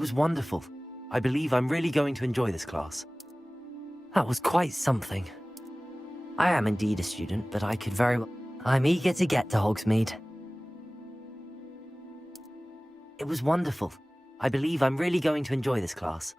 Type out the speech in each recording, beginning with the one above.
was wonderful. I believe I'm really going to enjoy this class. That was quite something. I am indeed a student, but I could very well... I'm eager to get to Hogsmeade. It was wonderful. I believe I'm really going to enjoy this class.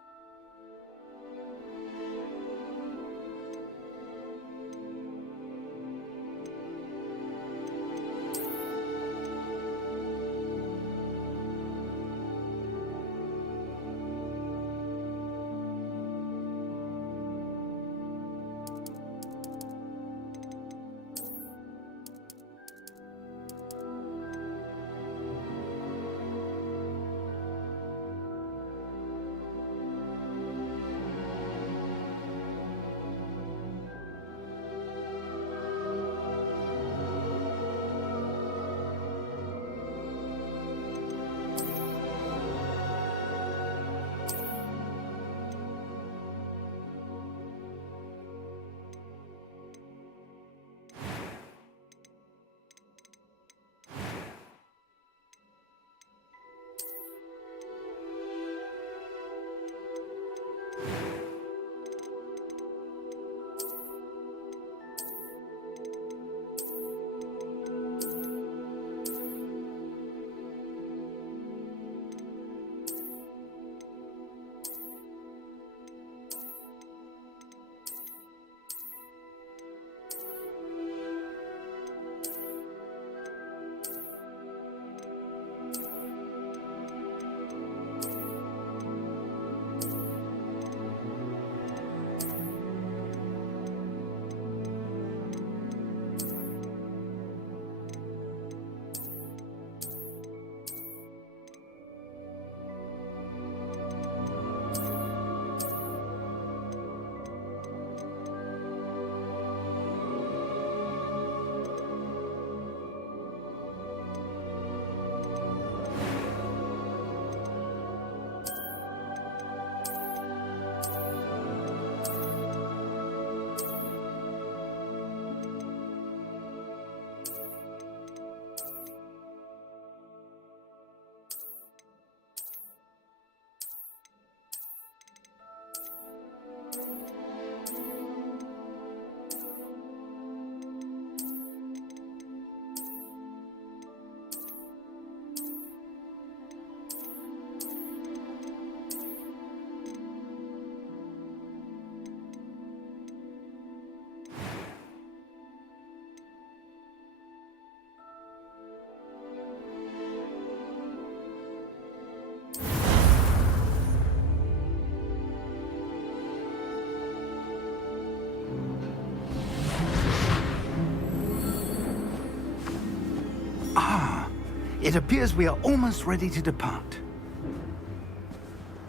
It appears we are almost ready to depart.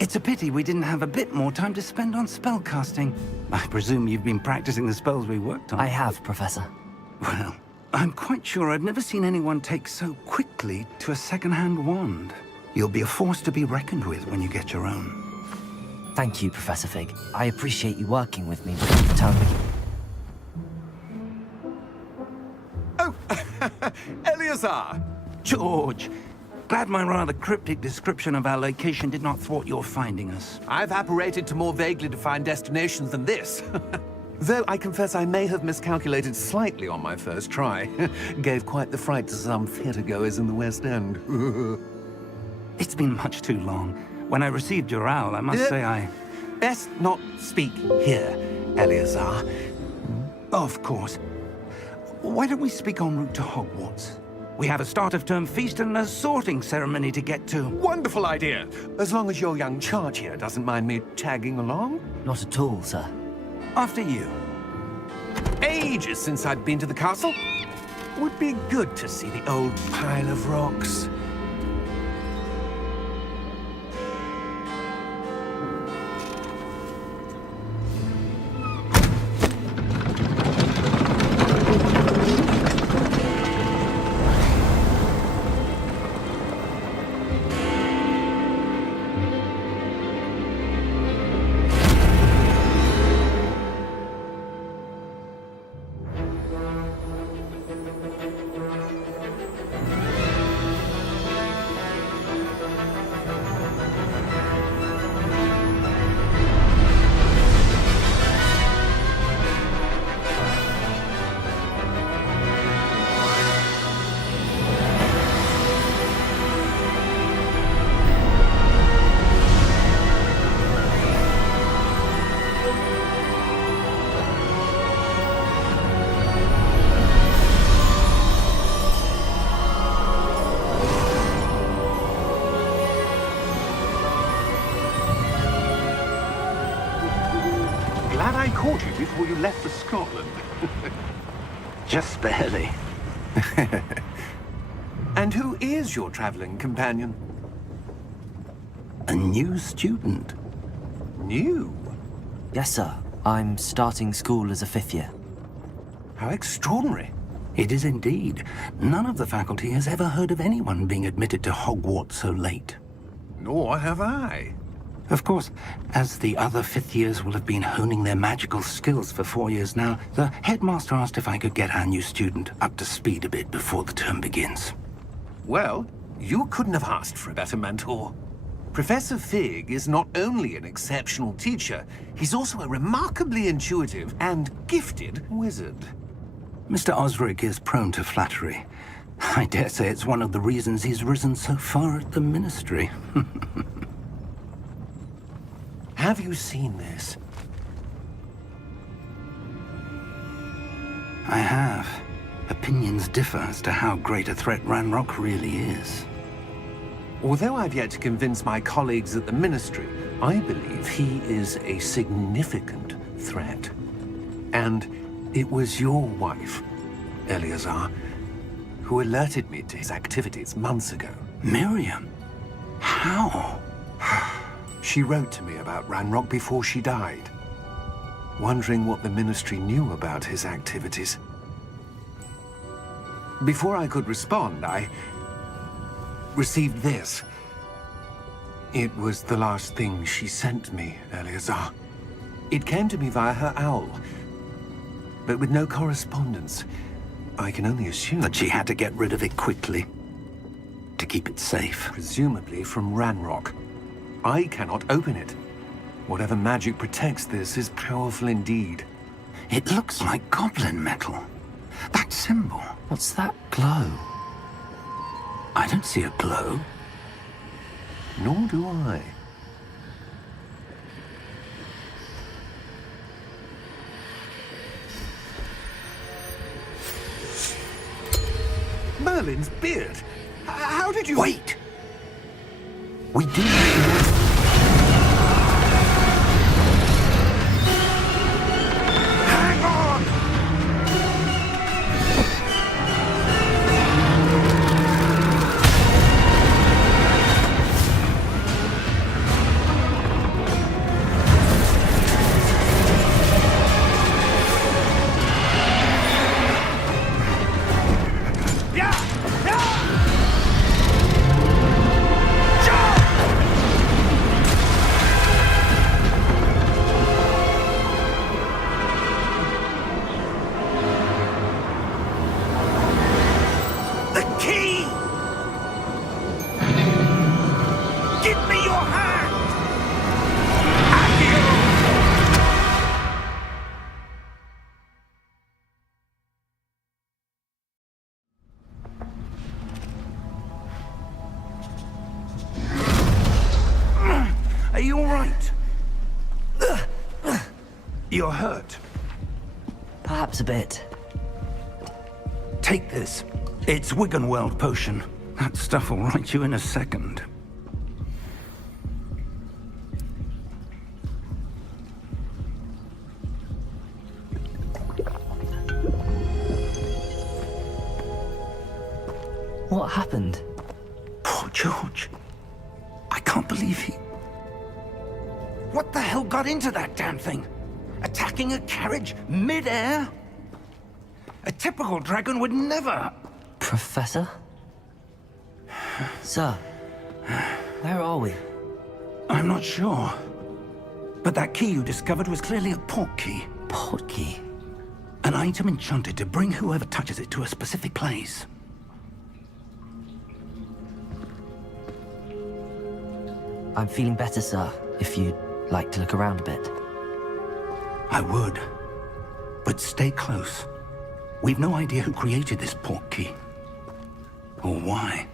It's a pity we didn't have a bit more time to spend on spellcasting. I presume you've been practicing the spells we worked on. I have, Professor. Well, I'm quite sure I've never seen anyone take so quickly to a second-hand wand. You'll be a force to be reckoned with when you get your own. Thank you, Professor Fig. I appreciate you working with me before the term begins. Oh, Eleazar! George, glad my rather cryptic description of our location did not thwart your finding us. I've apparated to more vaguely defined destinations than this. Though I confess I may have miscalculated slightly on my first try. Gave quite the fright to some theatergoers in the West End. It's been much too long. When I received your owl, I must say I... Best not speak here, Eleazar. Of course. Why don't we speak en route to Hogwarts? We have a start-of-term feast and a sorting ceremony to get to. Wonderful idea! As long as your young charge here doesn't mind me tagging along. Not at all, sir. After you. Ages since I'd been to the castle. Would be good to see the old pile of rocks. you left for Scotland. Just barely. And who is your traveling companion? A new student. New? Yes, sir. I'm starting school as a 5th year. How extraordinary. It is indeed. None of the faculty has ever heard of anyone being admitted to Hogwarts so late. Nor have I. Of course, as the other 5th years will have been honing their magical skills for 4 years now, the headmaster asked if I could get our new student up to speed a bit before the term begins. Well, you couldn't have asked for a better mentor. Professor Fig is not only an exceptional teacher, he's also a remarkably intuitive and gifted wizard. Mr. Osric is prone to flattery. I dare say it's one of the reasons he's risen so far at the Ministry. Have you seen this? I have. Opinions differ as to how great a threat Ranrock really is. Although I've yet to convince my colleagues at the Ministry, I believe he is a significant threat. And it was your wife, Eleazar, who alerted me to his activities months ago. Miriam? How? She wrote to me about Ranrock before she died, wondering what the Ministry knew about his activities. Before I could respond, I received this. It was the last thing she sent me, Eleazar. It came to me via her owl, but with no correspondence. I can only assume That she had to get rid of it quickly, to keep it safe. presumably from Ranrock. I cannot open it. Whatever magic protects this is powerful indeed. It looks like goblin metal. That symbol. What's that glow? I don't see a glow. Nor do I. Merlin's beard. How did you... Wait! We do... Hang on! The key! Give me your hand! Are you all right? You're hurt. Perhaps a bit. Take this. It's Wiggenweld potion. That stuff will right you in a second. What happened? Poor George. I can't believe he... What the hell got into that damn thing? Attacking a carriage mid-air? A typical dragon would never... Professor? Sir, where are we? I'm not sure. But that key you discovered was clearly a portkey. Portkey? An item enchanted to bring whoever touches it to a specific place. I'm feeling better, sir, if you'd like to look around a bit. I would. But stay close. We've no idea who created this portkey. Or why.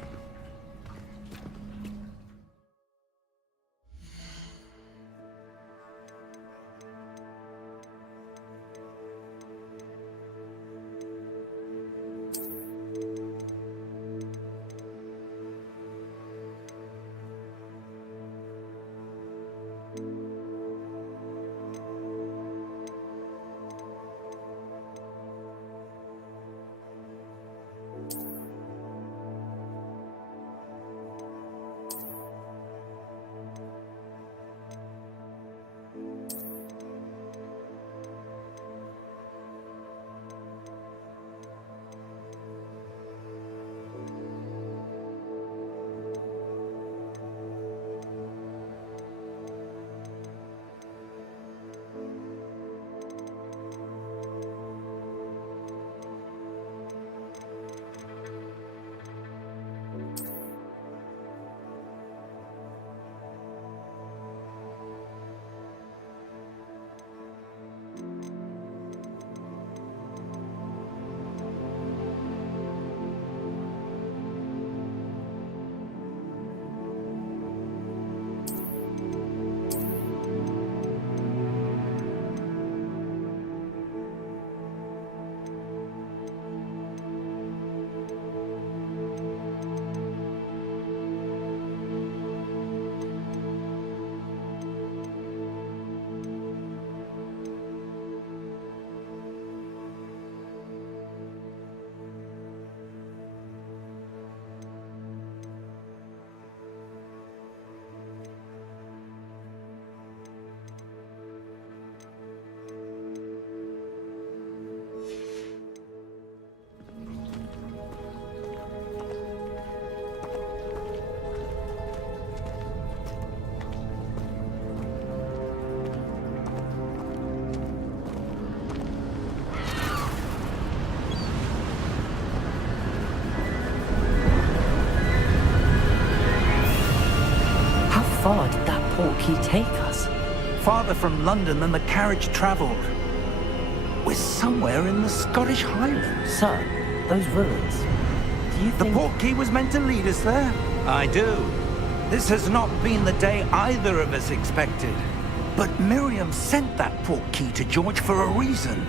far did that portkey take us? Farther from London than the carriage travelled. We're somewhere in the Scottish Highlands. Sir, those ruins. Do you The think... portkey was meant to lead us there? I do. This has not been the day either of us expected. But Miriam sent that portkey to George for a reason.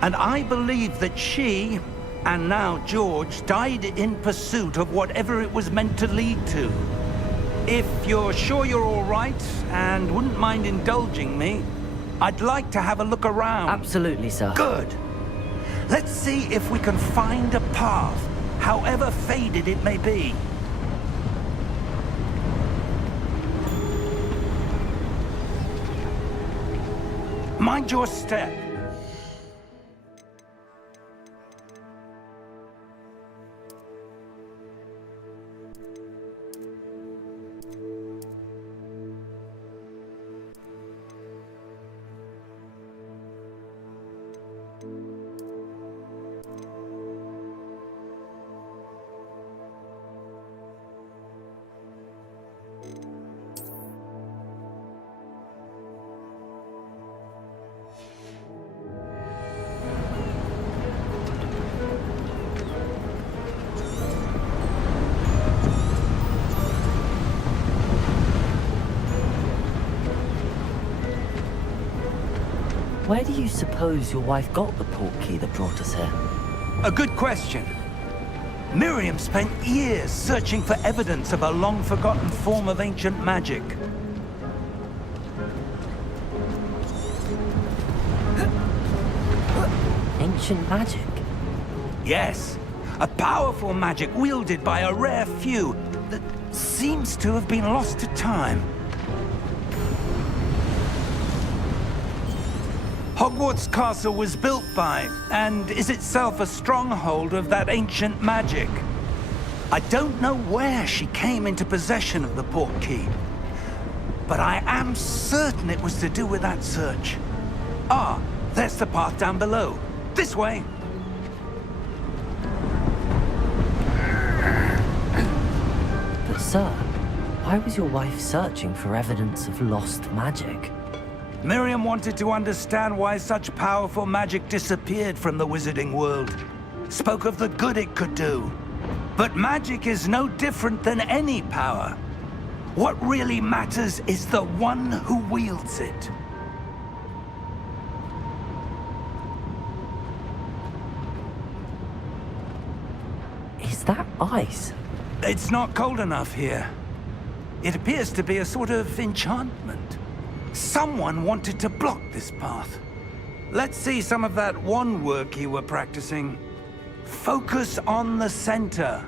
And I believe that she, and now George, died in pursuit of whatever it was meant to lead to. If you're sure you're all right, and wouldn't mind indulging me, I'd like to have a look around. Absolutely, sir. Good. Let's see if we can find a path, however faded it may be. Mind your step. Where do you suppose your wife got the portkey that brought us here? A good question. Miriam spent years searching for evidence of a long-forgotten form of ancient magic. Ancient magic? Yes, a powerful magic wielded by a rare few that seems to have been lost to time. Hogwarts Castle was built by, and is itself a stronghold of that ancient magic. I don't know where she came into possession of the portkey, but I am certain it was to do with that search. Ah, there's the path down below. This way. But sir, why was your wife searching for evidence of lost magic? Miriam wanted to understand why such powerful magic disappeared from the wizarding world. Spoke of the good it could do. But magic is no different than any power. What really matters is the one who wields it. Is that ice? It's not cold enough here. It appears to be a sort of enchantment. Someone wanted to block this path. Let's see some of that wand work you were practicing. Focus on the center.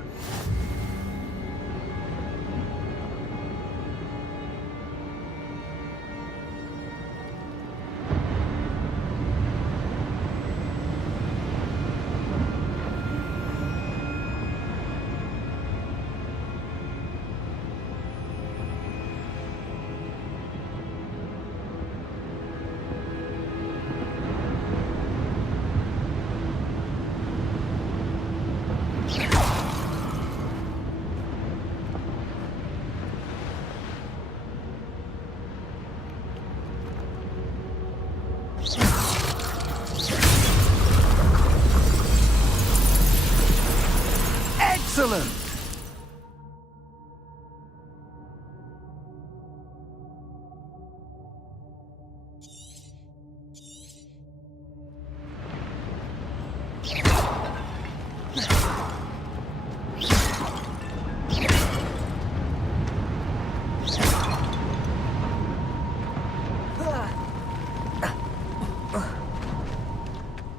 Excellent!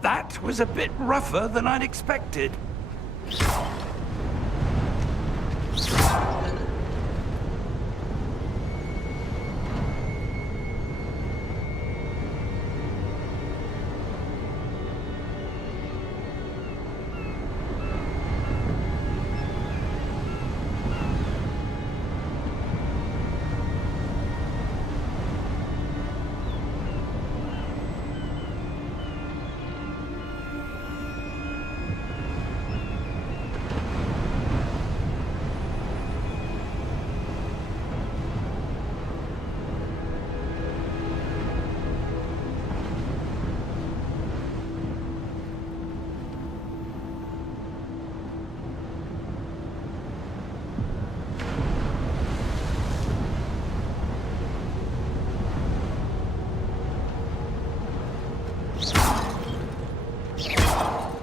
That was a bit rougher than I'd expected.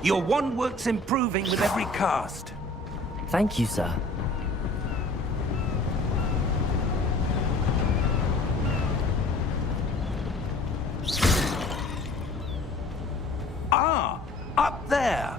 Your one work's improving with every cast. Thank you, sir. Ah, up there.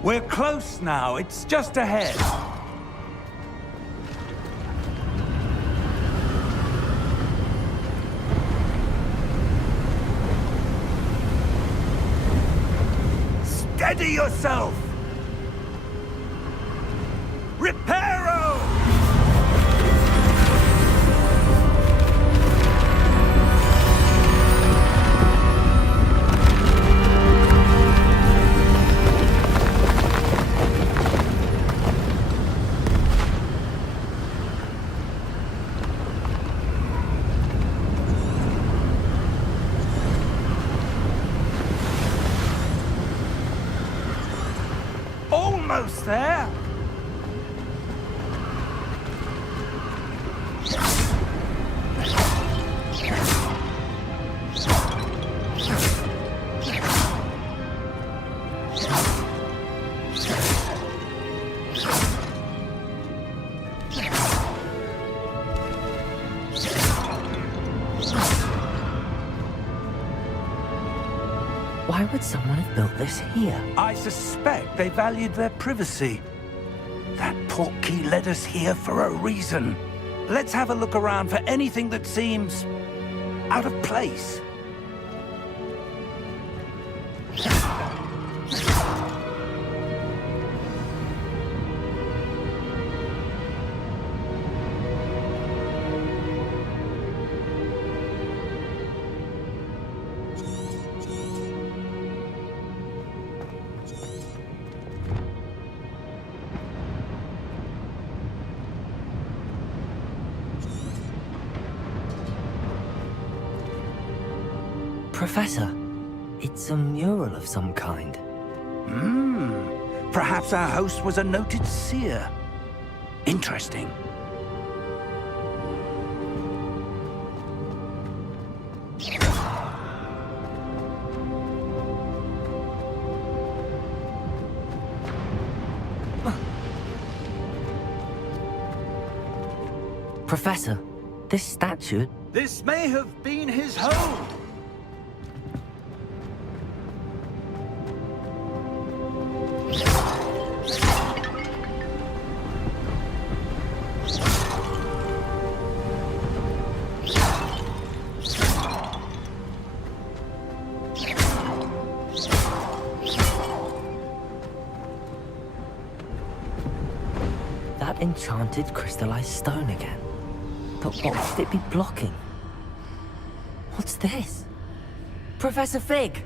We're close now. It's just ahead. Steady yourself! Reparo! Almost there. Why would someone have built this here? I suspect they valued their privacy. That Portkey led us here for a reason. Let's have a look around for anything that seems out of place. Professor, it's a mural of some kind. Perhaps our host was a noted seer. Interesting. Professor, this statue... This may have been his home. That enchanted crystallized stone again. But what could it be blocking? What's this? Professor Fig!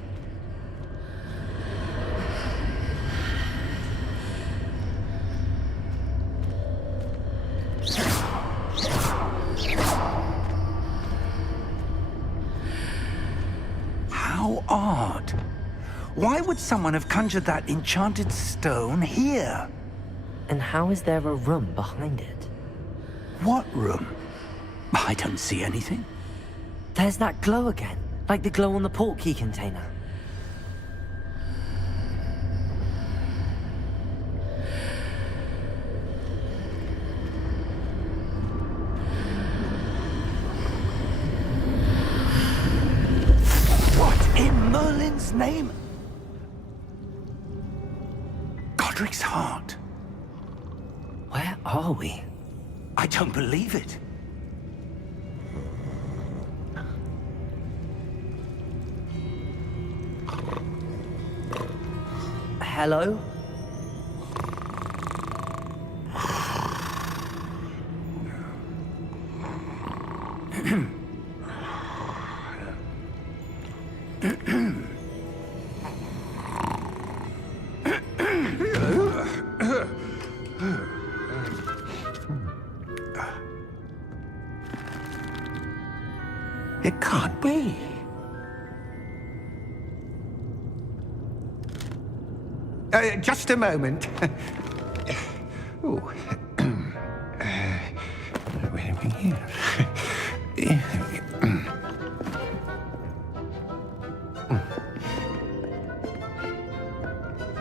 How odd. Why would someone have conjured that enchanted stone here? And how is there a room behind it? What room? I don't see anything. There's that glow again, like the glow on the Portkey container. What in Merlin's name? Godric's heart. Where are we? I don't believe it. Hello? It can't be. Just a moment. Ooh. Where are we here?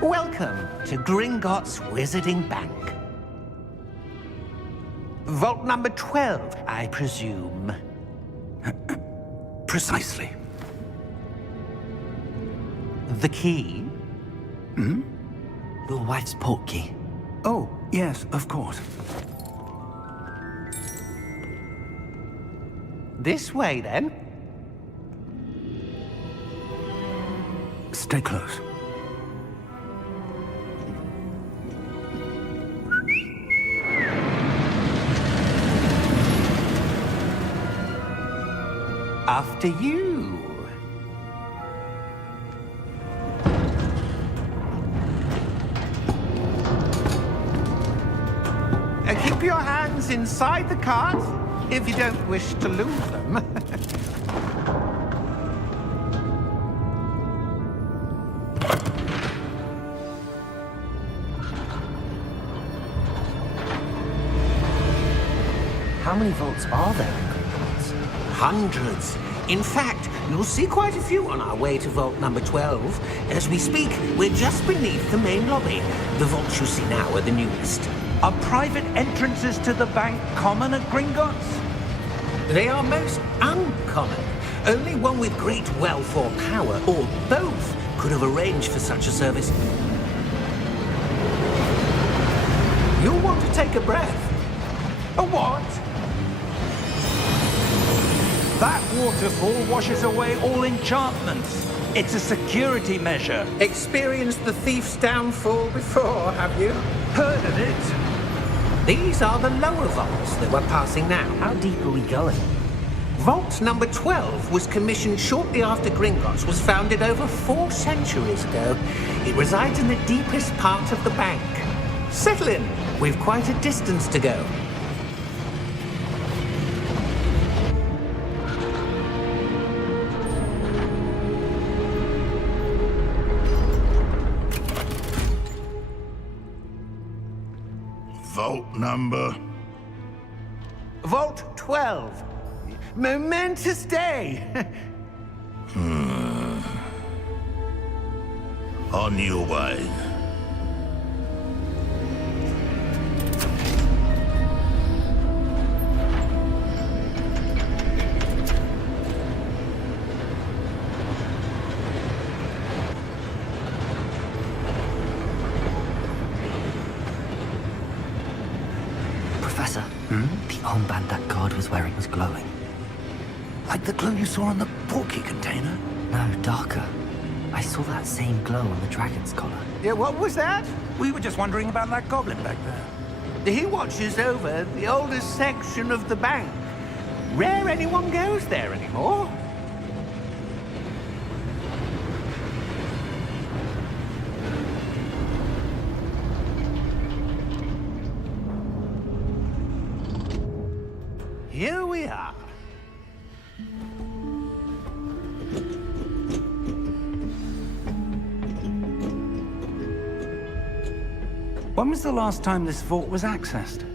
Welcome to Gringotts Wizarding Bank. Vault number 12, I presume. Precisely. The key? Your wife's portkey. Oh, yes, of course. This way, then. Stay close. After you. Keep your hands inside the cart if you don't wish to lose them. How many vaults are there in Gringotts? Hundreds. In fact, you'll see quite a few on our way to vault number 12. As we speak, we're just beneath the main lobby. The vaults you see now are the newest. Are private entrances to the bank common at Gringotts? They are most uncommon. Only one with great wealth or power, or both, could have arranged for such a service. You'll want to take a breath. A what? That waterfall washes away all enchantments. It's a security measure. Experienced the thief's downfall before, have you? Heard of it? These are the lower vaults that we're passing now. How deep are we going? Vault number 12 was commissioned shortly after Gringotts was founded over 4 centuries ago. It resides in the deepest part of the bank. Settle in. We've quite a distance to go. Vault number? Vault 12. Momentous day. On your way. Professor, the armband that guard was wearing was glowing. Like the glow you saw on the Portkey container? No, darker. I saw that same glow on the dragon's collar. Yeah, what was that? We were just wondering about that goblin back there. He watches over the oldest section of the bank. Rare anyone goes there anymore. Here we are. When was the last time this vault was accessed?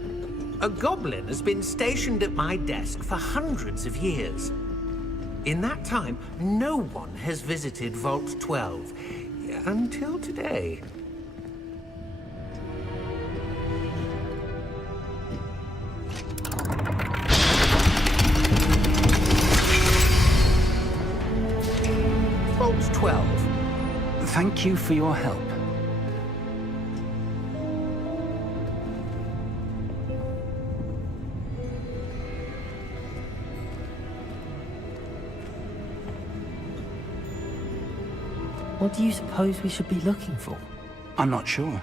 A goblin has been stationed at my desk for hundreds of years. In that time, no one has visited Vault 12 until today. Vault 12. Thank you for your help. What do you suppose we should be looking for? I'm not sure.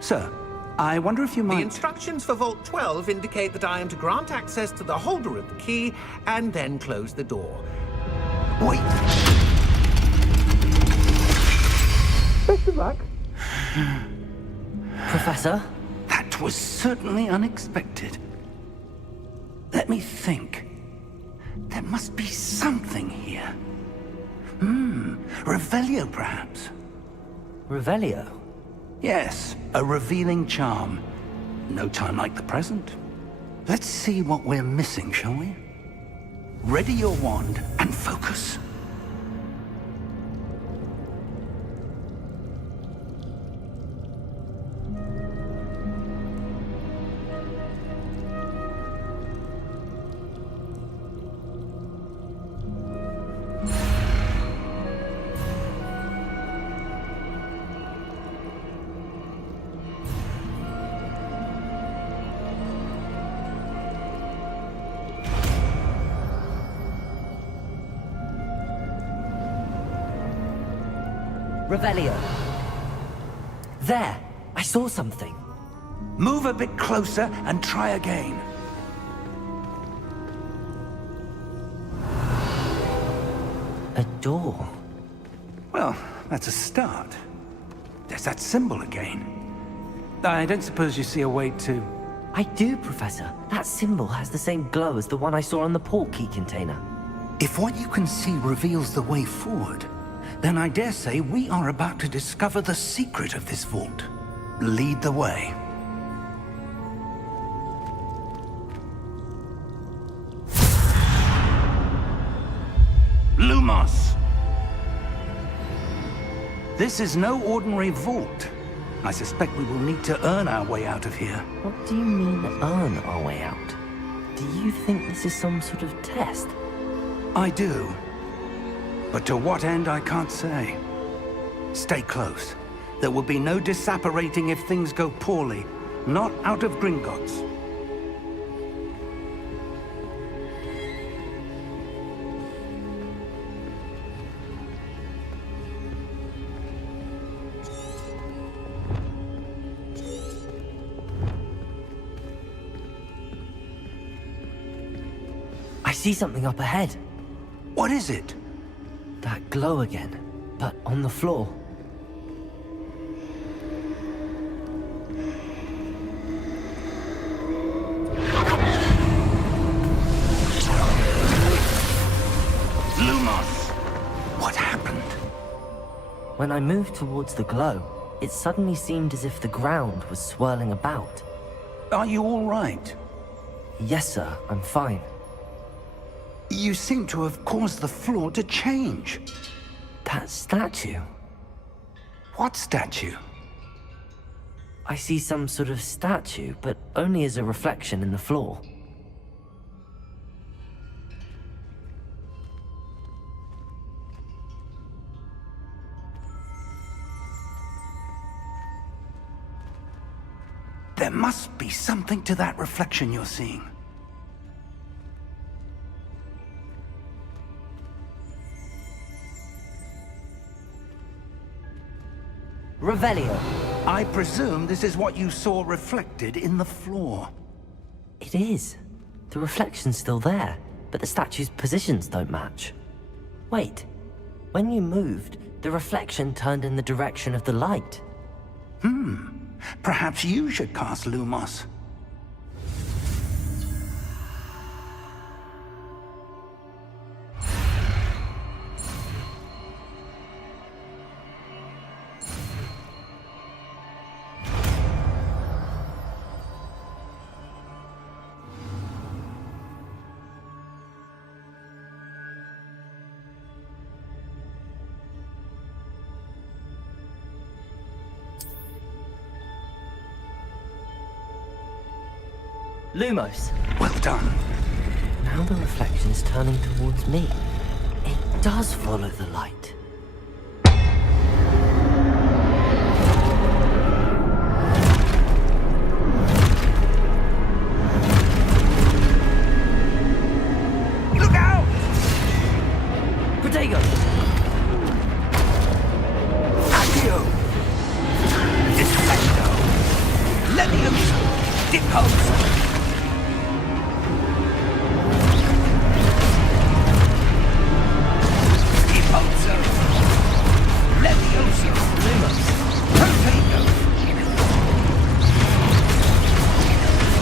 Sir, I wonder if you The might... instructions for Vault 12 indicate that I am to grant access to the holder of the key and then close the door. Wait! Best of luck. Professor? That was certainly unexpected. Let me think. There must be something here. Revelio, perhaps? Revelio? Yes, a revealing charm. No time like the present. Let's see what we're missing, shall we? Ready your wand and focus. Revelio. There! I saw something. Move a bit closer and try again. A door. Well, that's a start. There's that symbol again. I don't suppose you see a way to... I do, Professor. That symbol has the same glow as the one I saw on the Portkey container. If what you can see reveals the way forward, then I dare say we are about to discover the secret of this vault. Lead the way. Lumos! This is no ordinary vault. I suspect we will need to earn our way out of here. What do you mean, earn our way out? Do you think this is some sort of test? I do. But to what end, I can't say. Stay close. There will be no disapparating if things go poorly. Not out of Gringotts. I see something up ahead. What is it? That glow again, but on the floor. Lumos! What happened? When I moved towards the glow, it suddenly seemed as if the ground was swirling about. Are you all right? Yes, sir, I'm fine. You seem to have caused the floor to change. That statue. What statue? I see some sort of statue, but only as a reflection in the floor. There must be something to that reflection you're seeing. Revelio. I presume this is what you saw reflected in the floor. It is. The reflection's still there, but the statue's positions don't match. Wait. When you moved, the reflection turned in the direction of the light. Perhaps you should cast Lumos. Lumos. Well done. Now the reflection's turning towards me. It does follow the light. Look out! Protego! Accio! Defecto! Levioso! Deposo! Deposo! Levioso! Lumos. Protego!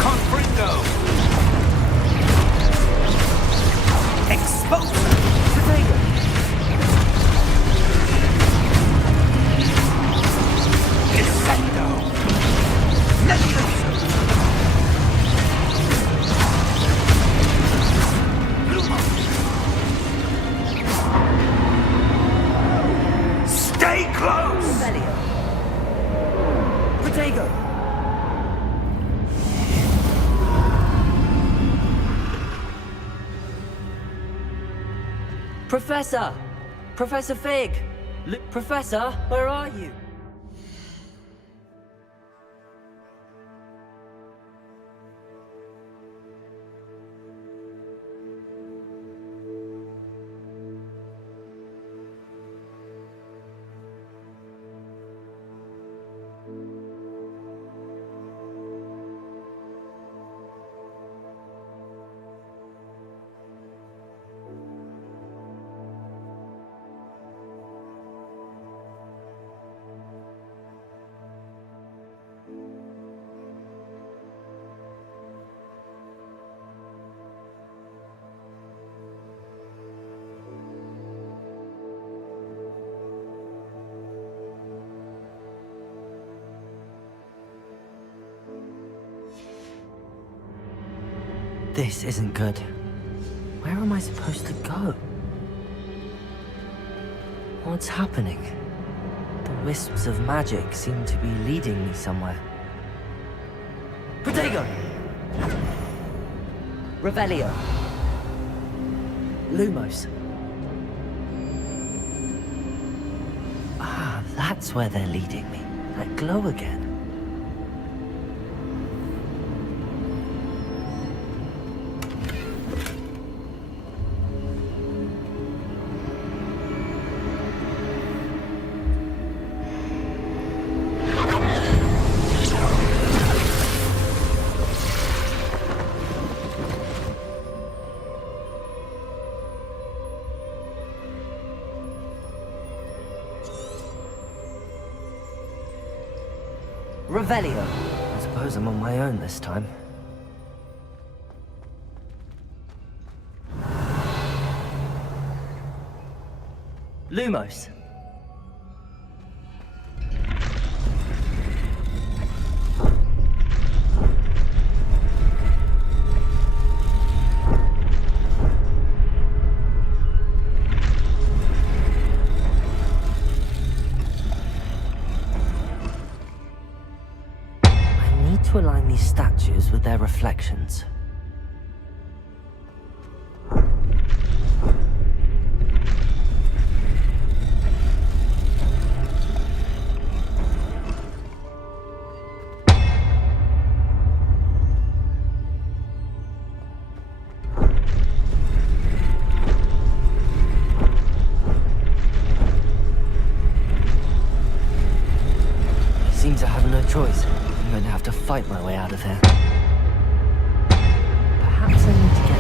Confringo! Professor! Professor Fig! Professor, where are you? This isn't good. Where am I supposed to go? What's happening? The wisps of magic seem to be leading me somewhere. Protego! Revelio! Lumos! Ah, that's where they're leading me. That glow again. Revelio. I suppose I'm on my own this time. Lumos. To align these statues with their reflections. Seems I have no choice. I'm going to have to fight my way out of here. Perhaps I need to get...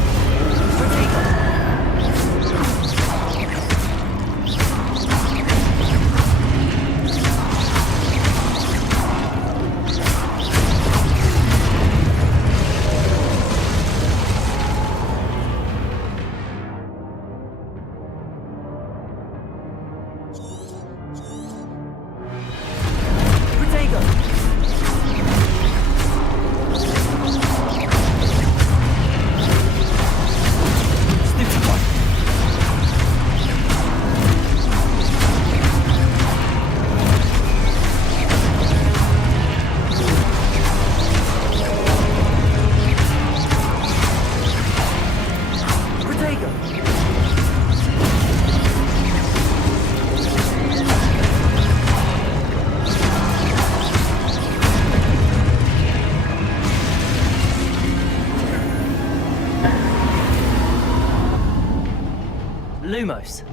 Lumos.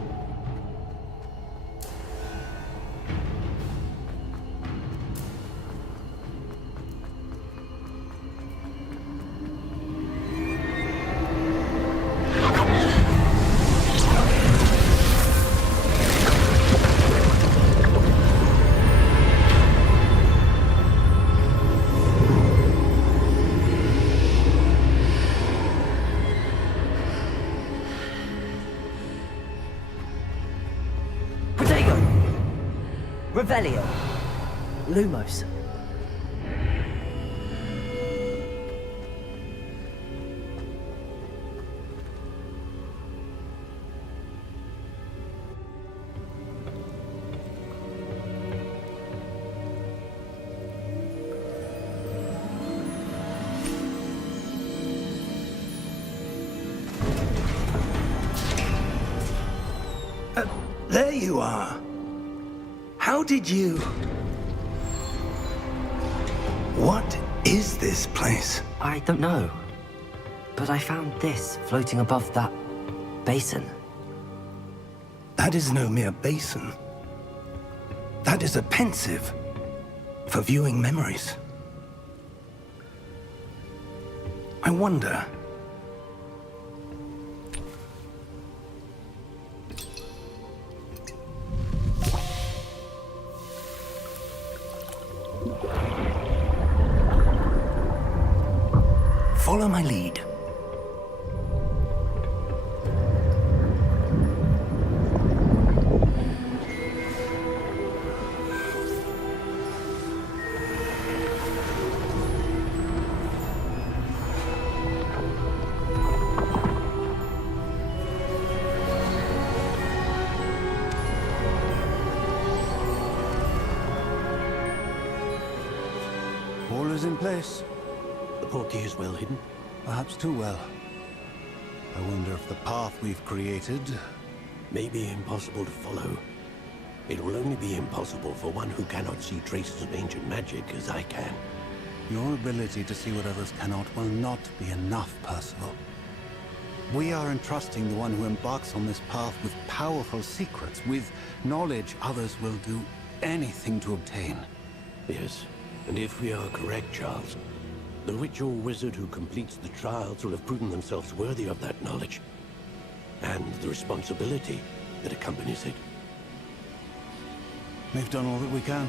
Revelio. Lumos. There you are. How did you... What is this place? I don't know. But I found this floating above that basin. That is no mere basin. That is a pensive for viewing memories. I wonder... Follow my lead. All is in place. The Portkey is well hidden. Perhaps too well. I wonder if the path we've created... May be impossible to follow. It will only be impossible for one who cannot see traces of ancient magic as I can. Your ability to see what others cannot will not be enough, Percival. We are entrusting the one who embarks on this path with powerful secrets, with knowledge others will do anything to obtain. Yes, and if we are correct, Charles, the witch or wizard who completes the trials will have proven themselves worthy of that knowledge, and the responsibility that accompanies it. We've done all that we can.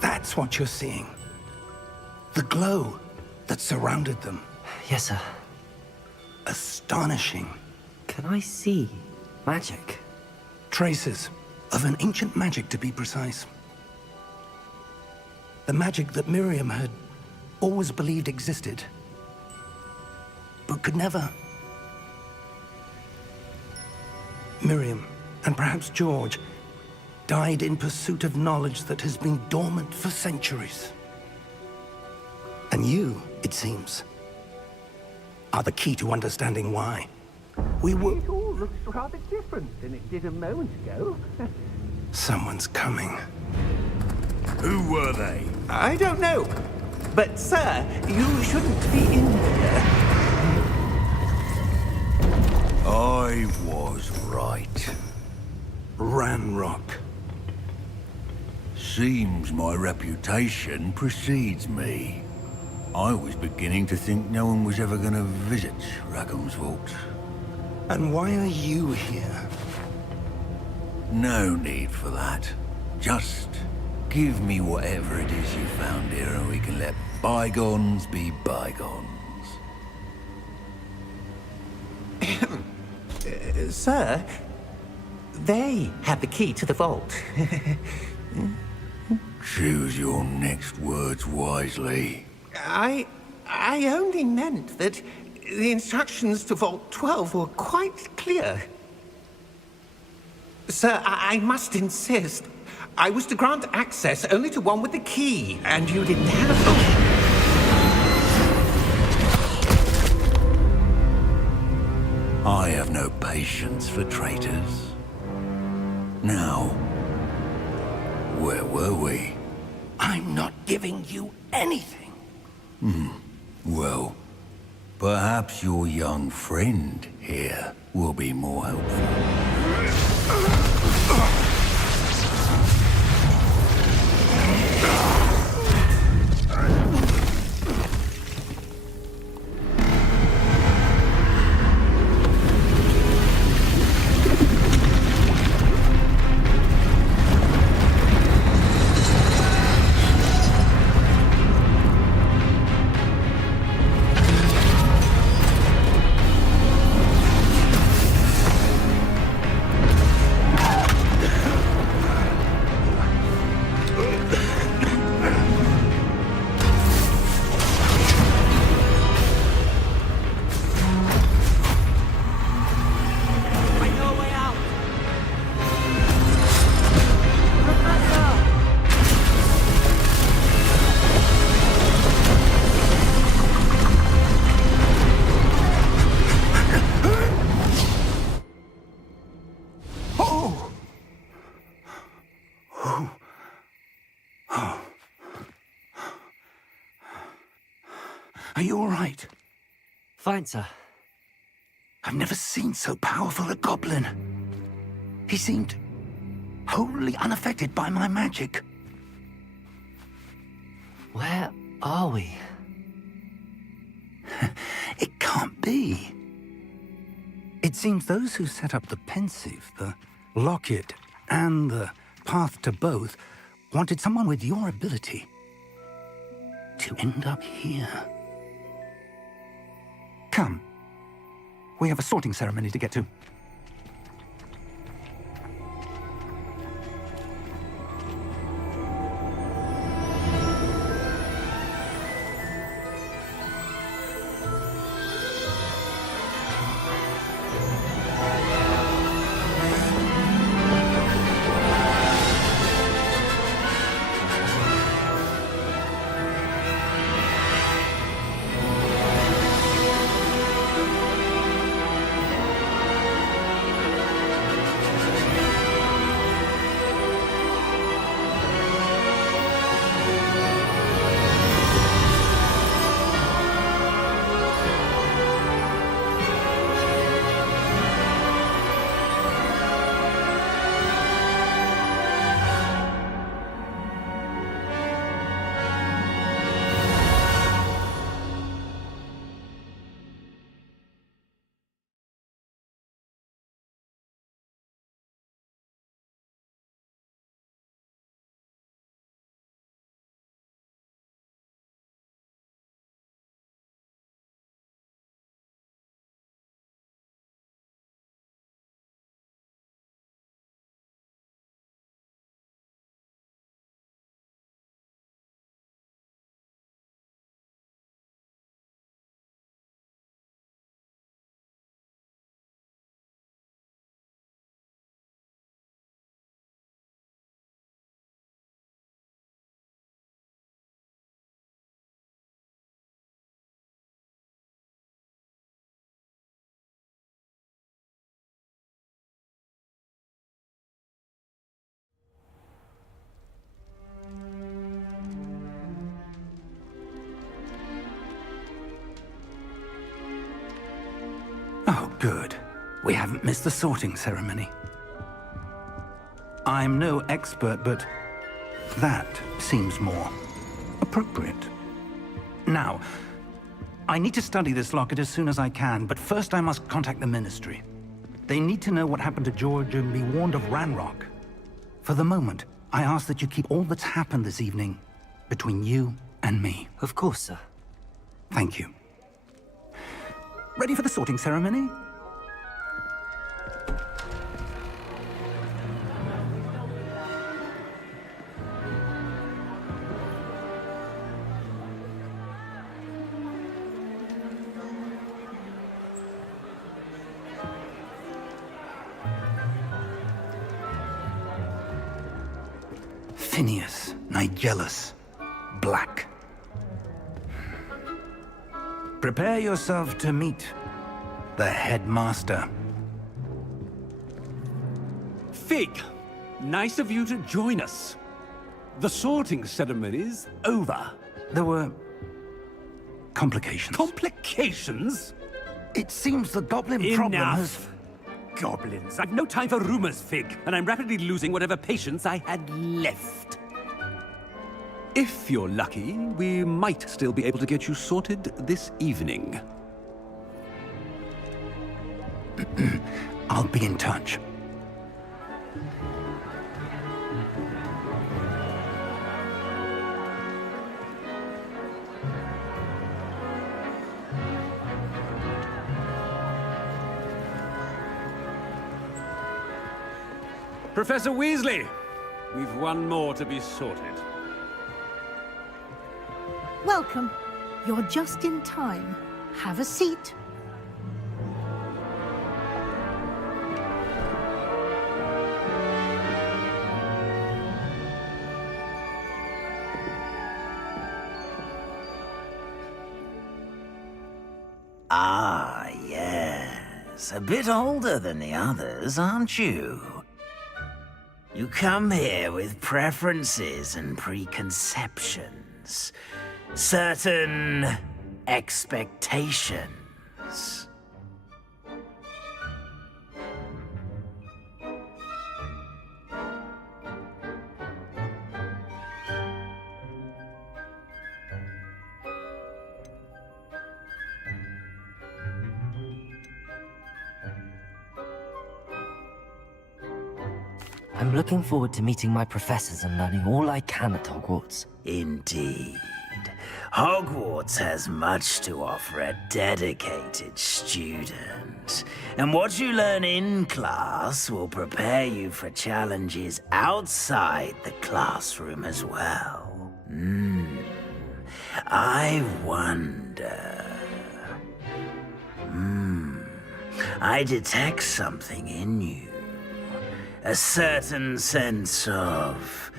That's what you're seeing. The glow that surrounded them. Yes, sir. Astonishing. Can I see magic? Traces of an ancient magic, to be precise. The magic that Miriam had always believed existed, but could never. Miriam, and perhaps George, died in pursuit of knowledge that has been dormant for centuries. And you, it seems, are the key to understanding why. We were... It all looks rather different than it did a moment ago. Someone's coming. Who were they? I don't know. But, sir, you shouldn't be in here. I was right. Ranrock. Seems my reputation precedes me. I was beginning to think no one was ever going to visit Rackham's vault. And why are you here? No need for that. Just give me whatever it is you found here and we can let bygones be bygones. Sir, they have the key to the vault. Choose your next words wisely. I only meant that the instructions to Vault 12 were quite clear. Sir, I must insist. I was to grant access only to one with the key, and you didn't have them. I have no patience for traitors. Now, where were we? I'm not giving you anything. Well, perhaps your young friend here will be more helpful. Are you all right? Fine, sir. I've never seen so powerful a goblin. He seemed wholly unaffected by my magic. Where are we? It can't be. It seems those who set up the pensive, the locket, and the path to both wanted someone with your ability to end up here. Come. We have a sorting ceremony to get to. Oh, good. We haven't missed the sorting ceremony. I'm no expert, but that seems more appropriate. Now, I need to study this locket as soon as I can, but first I must contact the Ministry. They need to know what happened to George and be warned of Ranrock. For the moment, I ask that you keep all that's happened this evening between you and me. Of course, sir. Thank you. Ready for the sorting ceremony? Phineas, Nigellus, Black. Prepare yourself to meet the headmaster. Fig, nice of you to join us. The sorting ceremony's over. There were complications. Complications? It seems the goblin problem has... Enough! Goblins. I've no time for rumors, Fig, and I'm rapidly losing whatever patience I had left. If you're lucky, we might still be able to get you sorted this evening. I'll be in touch. Professor Weasley, we've one more to be sorted. Welcome. You're just in time. Have a seat. Ah, yes. A bit older than the others, aren't you? You come here with preferences and preconceptions. Certain expectations. I'm looking forward to meeting my professors and learning all I can at Hogwarts. Indeed. Hogwarts has much to offer a dedicated student. And what you learn in class will prepare you for challenges outside the classroom as well. I wonder... I detect something in you. A certain sense of...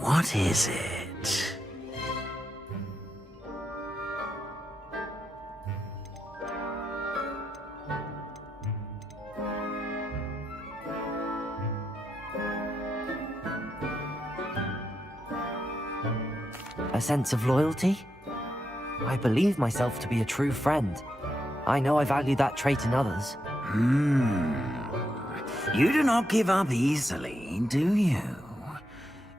what is it? A sense of loyalty? I believe myself to be a true friend. I know I value that trait in others. You do not give up easily, do you?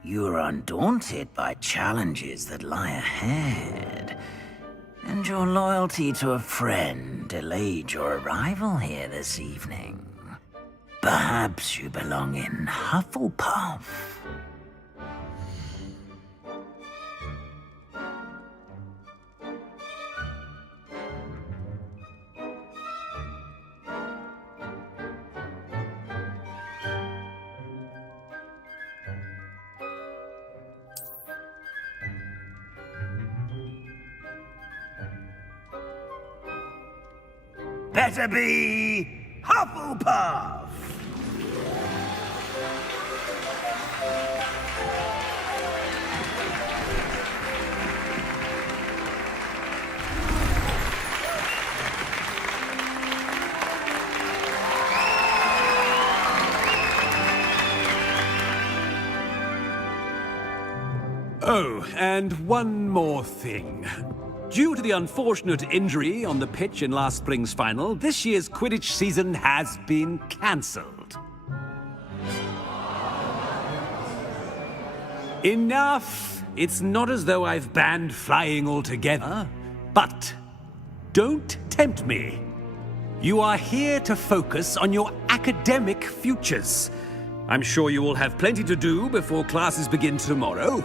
You are undaunted by challenges that lie ahead. And your loyalty to a friend delayed your arrival here this evening. Perhaps you belong in Hufflepuff. Better be Hufflepuff! Oh, and one more thing. Due to the unfortunate injury on the pitch in last spring's final, this year's Quidditch season has been cancelled. Enough! It's not as though I've banned flying altogether. But don't tempt me. You are here to focus on your academic futures. I'm sure you will have plenty to do before classes begin tomorrow.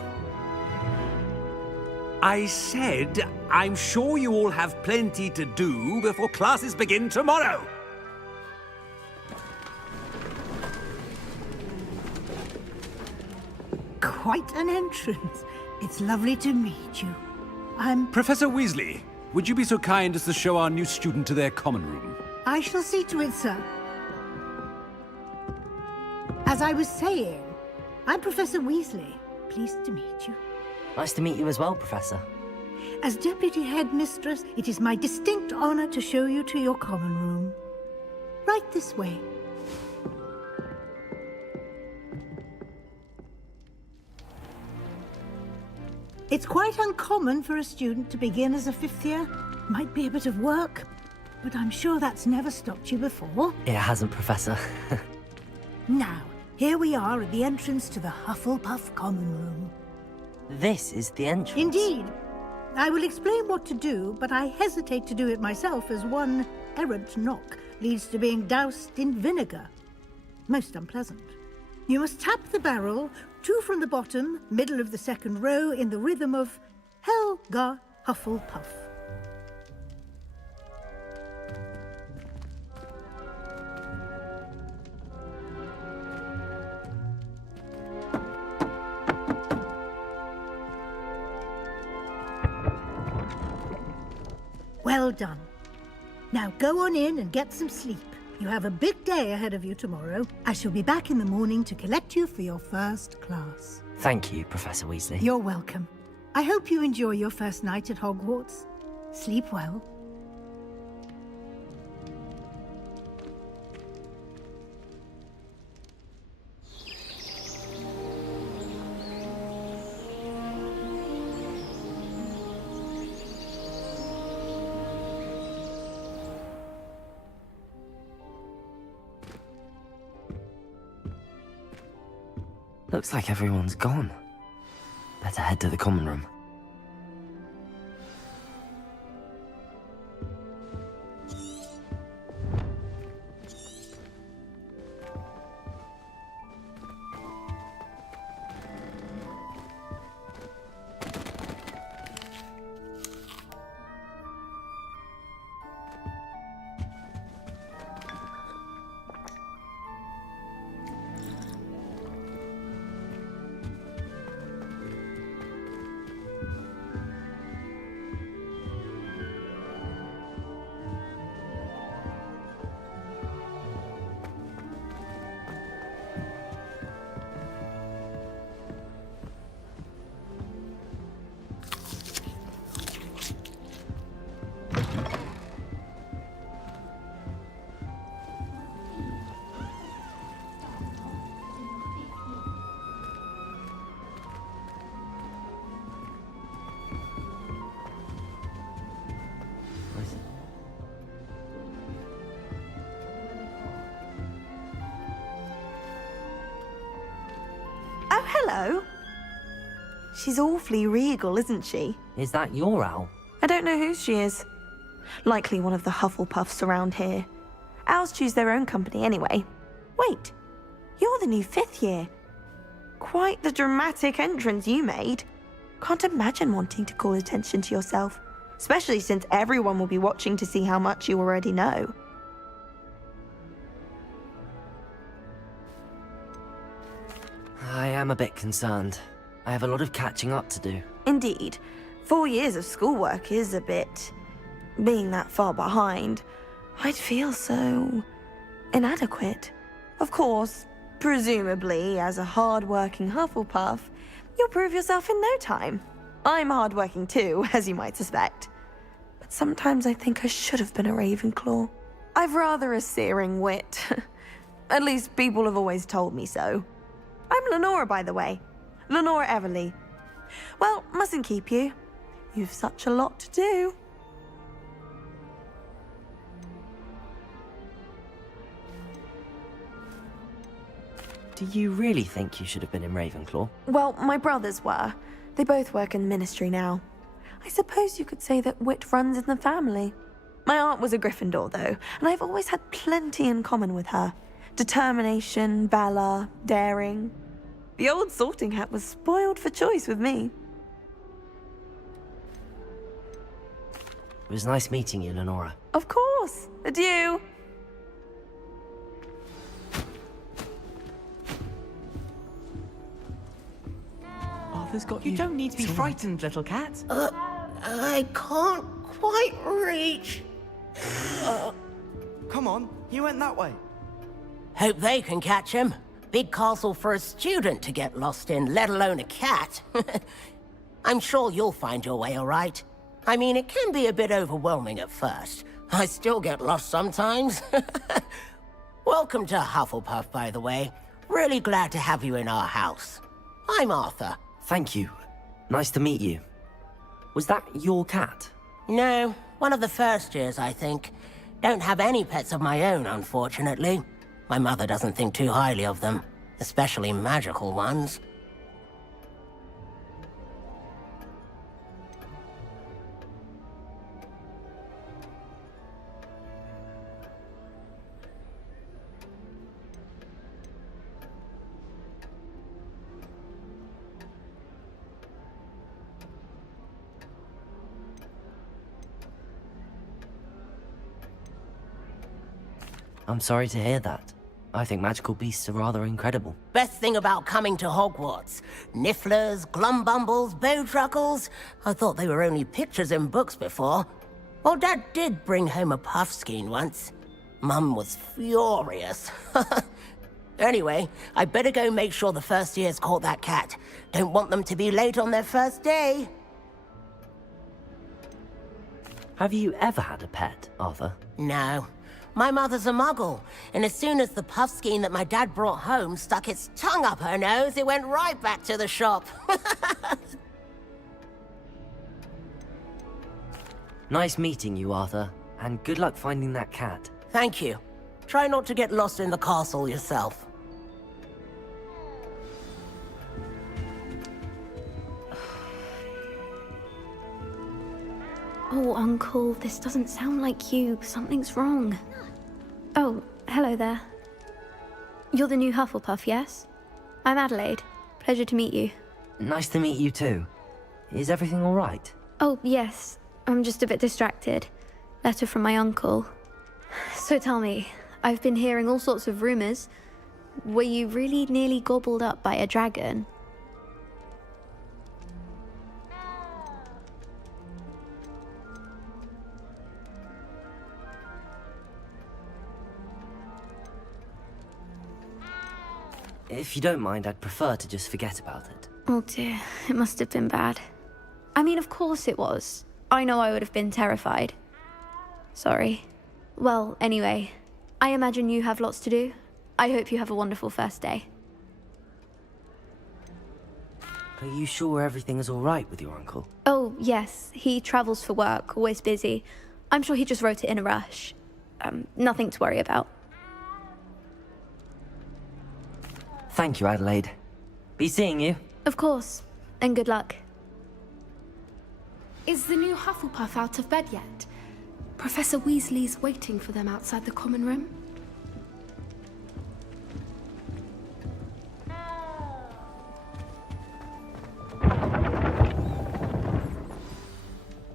I said, I'm sure you all have plenty to do before classes begin tomorrow. Quite an entrance. It's lovely to meet you. Professor Weasley, would you be so kind as to show our new student to their common room? I shall see to it, sir. As I was saying, I'm Professor Weasley. Pleased to meet you. Nice to meet you as well, Professor. As Deputy Headmistress, it is my distinct honor to show you to your common room. Right this way. It's quite uncommon for a student to begin as a fifth year. Might be a bit of work, but I'm sure that's never stopped you before. It hasn't, Professor. Now, here we are at the entrance to the Hufflepuff common room. This is the entrance. Indeed. I will explain what to do, but I hesitate to do it myself as one errant knock leads to being doused in vinegar. Most unpleasant. You must tap the barrel, 2 from the bottom, middle of the second row, in the rhythm of Helga Hufflepuff. Well done. Now go on in and get some sleep. You have a big day ahead of you tomorrow. I shall be back in the morning to collect you for your first class. Thank you, Professor Weasley. You're welcome. I hope you enjoy your first night at Hogwarts. Sleep well. Looks like everyone's gone. Better head to the common room. Oh, hello. She's awfully regal, isn't she? Is that your owl? I don't know who she is. Likely one of the Hufflepuffs around here. Owls choose their own company anyway. Wait, you're the new 5th year. Quite the dramatic entrance you made. Can't imagine wanting to call attention to yourself, especially since everyone will be watching to see how much you already know. I am a bit concerned. I have a lot of catching up to do. Indeed. 4 years of schoolwork is a bit... being that far behind. I'd feel so... inadequate. Of course, presumably, as a hard-working Hufflepuff, you'll prove yourself in no time. I'm hard-working too, as you might suspect. But sometimes I think I should have been a Ravenclaw. I've rather a searing wit. At least people have always told me so. I'm Lenora, by the way. Lenora Everly. Well, mustn't keep you. You've such a lot to do. Do you really think you should have been in Ravenclaw? Well, my brothers were. They both work in the ministry now. I suppose you could say that wit runs in the family. My aunt was a Gryffindor, though, and I've always had plenty in common with her. Determination, valor, daring. The old sorting hat was spoiled for choice with me. It was nice meeting you, Lenora. Of course. Adieu. Arthur's got you. You don't need to be frightened, little cat. I can't quite reach. Come on, you went that way. Hope they can catch him. Big castle for a student to get lost in, let alone a cat. I'm sure you'll find your way all right. I mean, it can be a bit overwhelming at first. I still get lost sometimes. Welcome to Hufflepuff, by the way. Really glad to have you in our house. I'm Arthur. Thank you. Nice to meet you. Was that your cat? No, one of the first years, I think. Don't have any pets of my own, unfortunately. My mother doesn't think too highly of them, especially magical ones. I'm sorry to hear that. I think magical beasts are rather incredible. Best thing about coming to Hogwarts. Nifflers, glumbumbles, bowtruckles. I thought they were only pictures in books before. Well, Dad did bring home a puffskein once. Mum was furious. Anyway, I better go make sure the first years caught that cat. Don't want them to be late on their first day. Have you ever had a pet, Arthur? No. My mother's a muggle, and as soon as the puffskein that my dad brought home stuck its tongue up her nose, it went right back to the shop. Nice meeting you, Arthur, and good luck finding that cat. Thank you. Try not to get lost in the castle yourself. Oh, Uncle, this doesn't sound like you. Something's wrong. Oh, hello there. You're the new Hufflepuff, yes? I'm Adelaide. Pleasure to meet you. Nice to meet you too. Is everything all right? Oh, yes. I'm just a bit distracted. Letter from my uncle. So tell me, I've been hearing all sorts of rumors. Were you really nearly gobbled up by a dragon? If you don't mind, I'd prefer to just forget about it. Oh dear, it must have been bad. I mean, of course it was. I know I would have been terrified. Sorry. Well, anyway, I imagine you have lots to do. I hope you have a wonderful first day. Are you sure everything is all right with your uncle? Oh, yes. He travels for work, always busy. I'm sure he just wrote it in a rush. Nothing to worry about. Thank you, Adelaide. Be seeing you. Of course. And good luck. Is the new Hufflepuff out of bed yet? Professor Weasley's waiting for them outside the common room.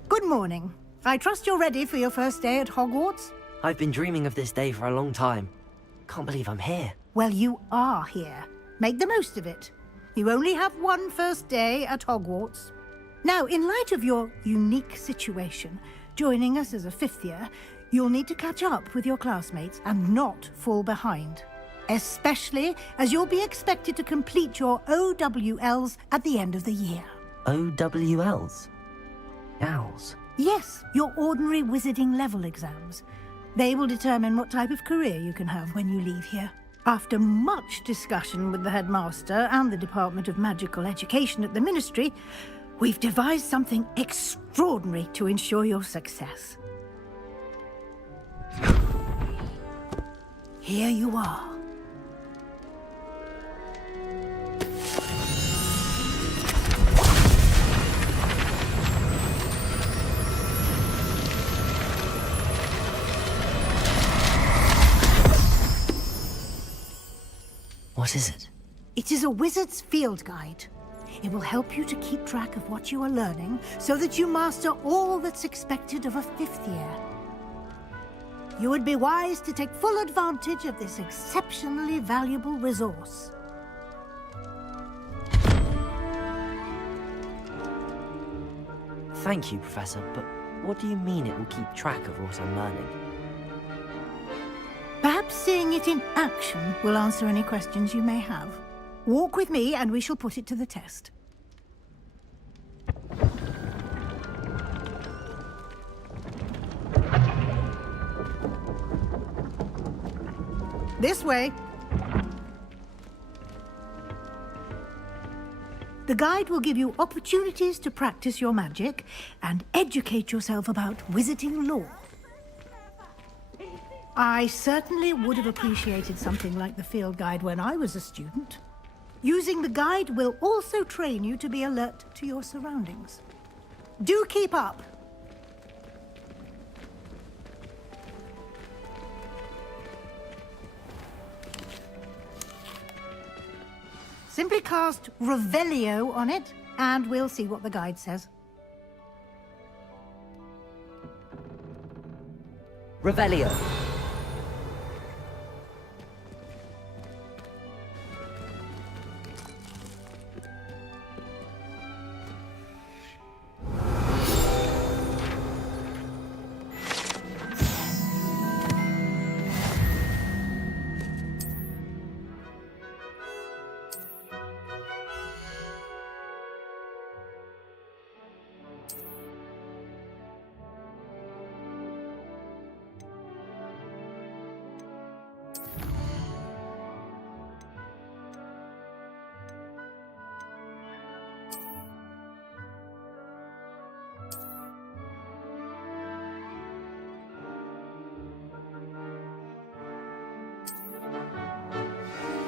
Good morning. I trust you're ready for your first day at Hogwarts? I've been dreaming of this day for a long time. Can't believe I'm here. Well, you are here. Make the most of it. You only have one first day at Hogwarts. Now, in light of your unique situation, joining us as a fifth year, you'll need to catch up with your classmates and not fall behind. Especially as you'll be expected to complete your OWLs at the end of the year. OWLs? Owls? Yes, your ordinary wizarding level exams. They will determine what type of career you can have when you leave here. After much discussion with the headmaster and the Department of Magical Education at the Ministry, we've devised something extraordinary to ensure your success. Here you are. What is it? It is a wizard's field guide. It will help you to keep track of what you are learning so that you master all that's expected of a fifth year. You would be wise to take full advantage of this exceptionally valuable resource. Thank you, Professor, but what do you mean it will keep track of what I'm learning? Perhaps seeing it in action will answer any questions you may have. Walk with me and we shall put it to the test. This way. The guide will give you opportunities to practice your magic and educate yourself about wizarding lore. I certainly would have appreciated something like the field guide when I was a student. Using the guide will also train you to be alert to your surroundings. Do keep up! Simply cast Revelio on it, and we'll see what the guide says. Revelio.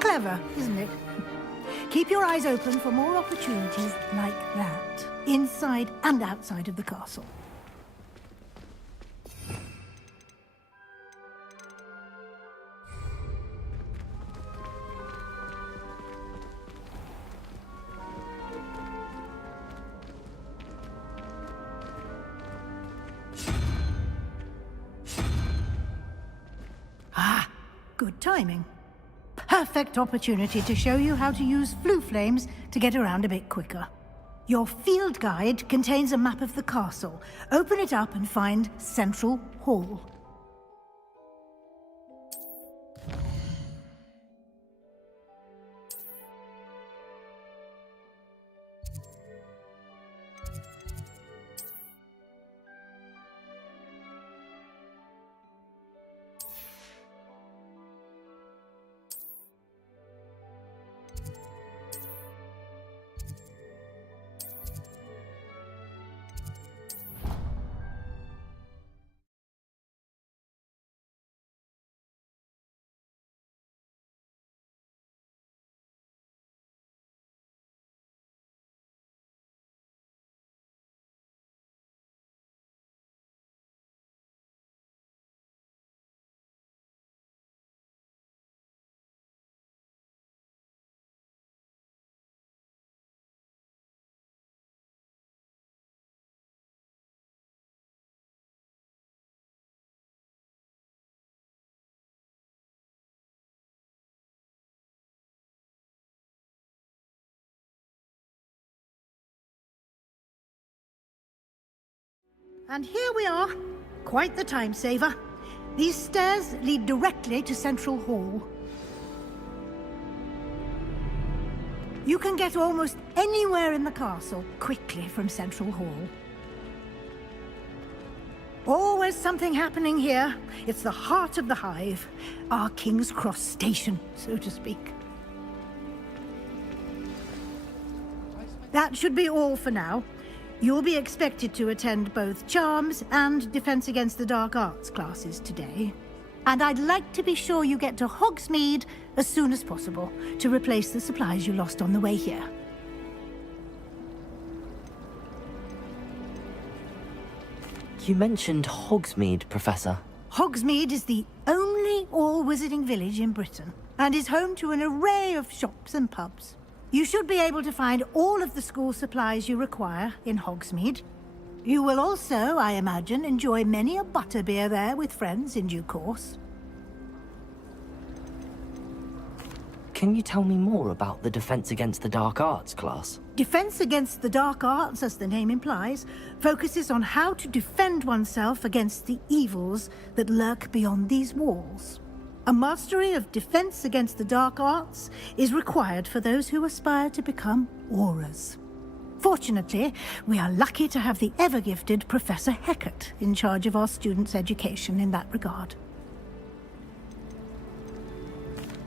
Clever, isn't it? Keep your eyes open for more opportunities like that, inside and outside of the castle. Ah, good timing. Perfect opportunity to show you how to use flue flames to get around a bit quicker. Your field guide contains a map of the castle. Open it up and find Central Hall. And here we are. Quite the time saver. These stairs lead directly to Central Hall. You can get almost anywhere in the castle quickly from Central Hall. Always something happening here. It's the heart of the hive. Our King's Cross station, so to speak. That should be all for now. You'll be expected to attend both Charms and Defense Against the Dark Arts classes today. And I'd like to be sure you get to Hogsmeade as soon as possible to replace the supplies you lost on the way here. You mentioned Hogsmeade, Professor. Hogsmeade is the only all-wizarding village in Britain and is home to an array of shops and pubs. You should be able to find all of the school supplies you require in Hogsmeade. You will also, I imagine, enjoy many a butterbeer there with friends in due course. Can you tell me more about the Defense Against the Dark Arts class? Defense Against the Dark Arts, as the name implies, focuses on how to defend oneself against the evils that lurk beyond these walls. A mastery of Defense Against the Dark Arts is required for those who aspire to become Aurors. Fortunately, we are lucky to have the ever-gifted Professor Hecat in charge of our students' education in that regard.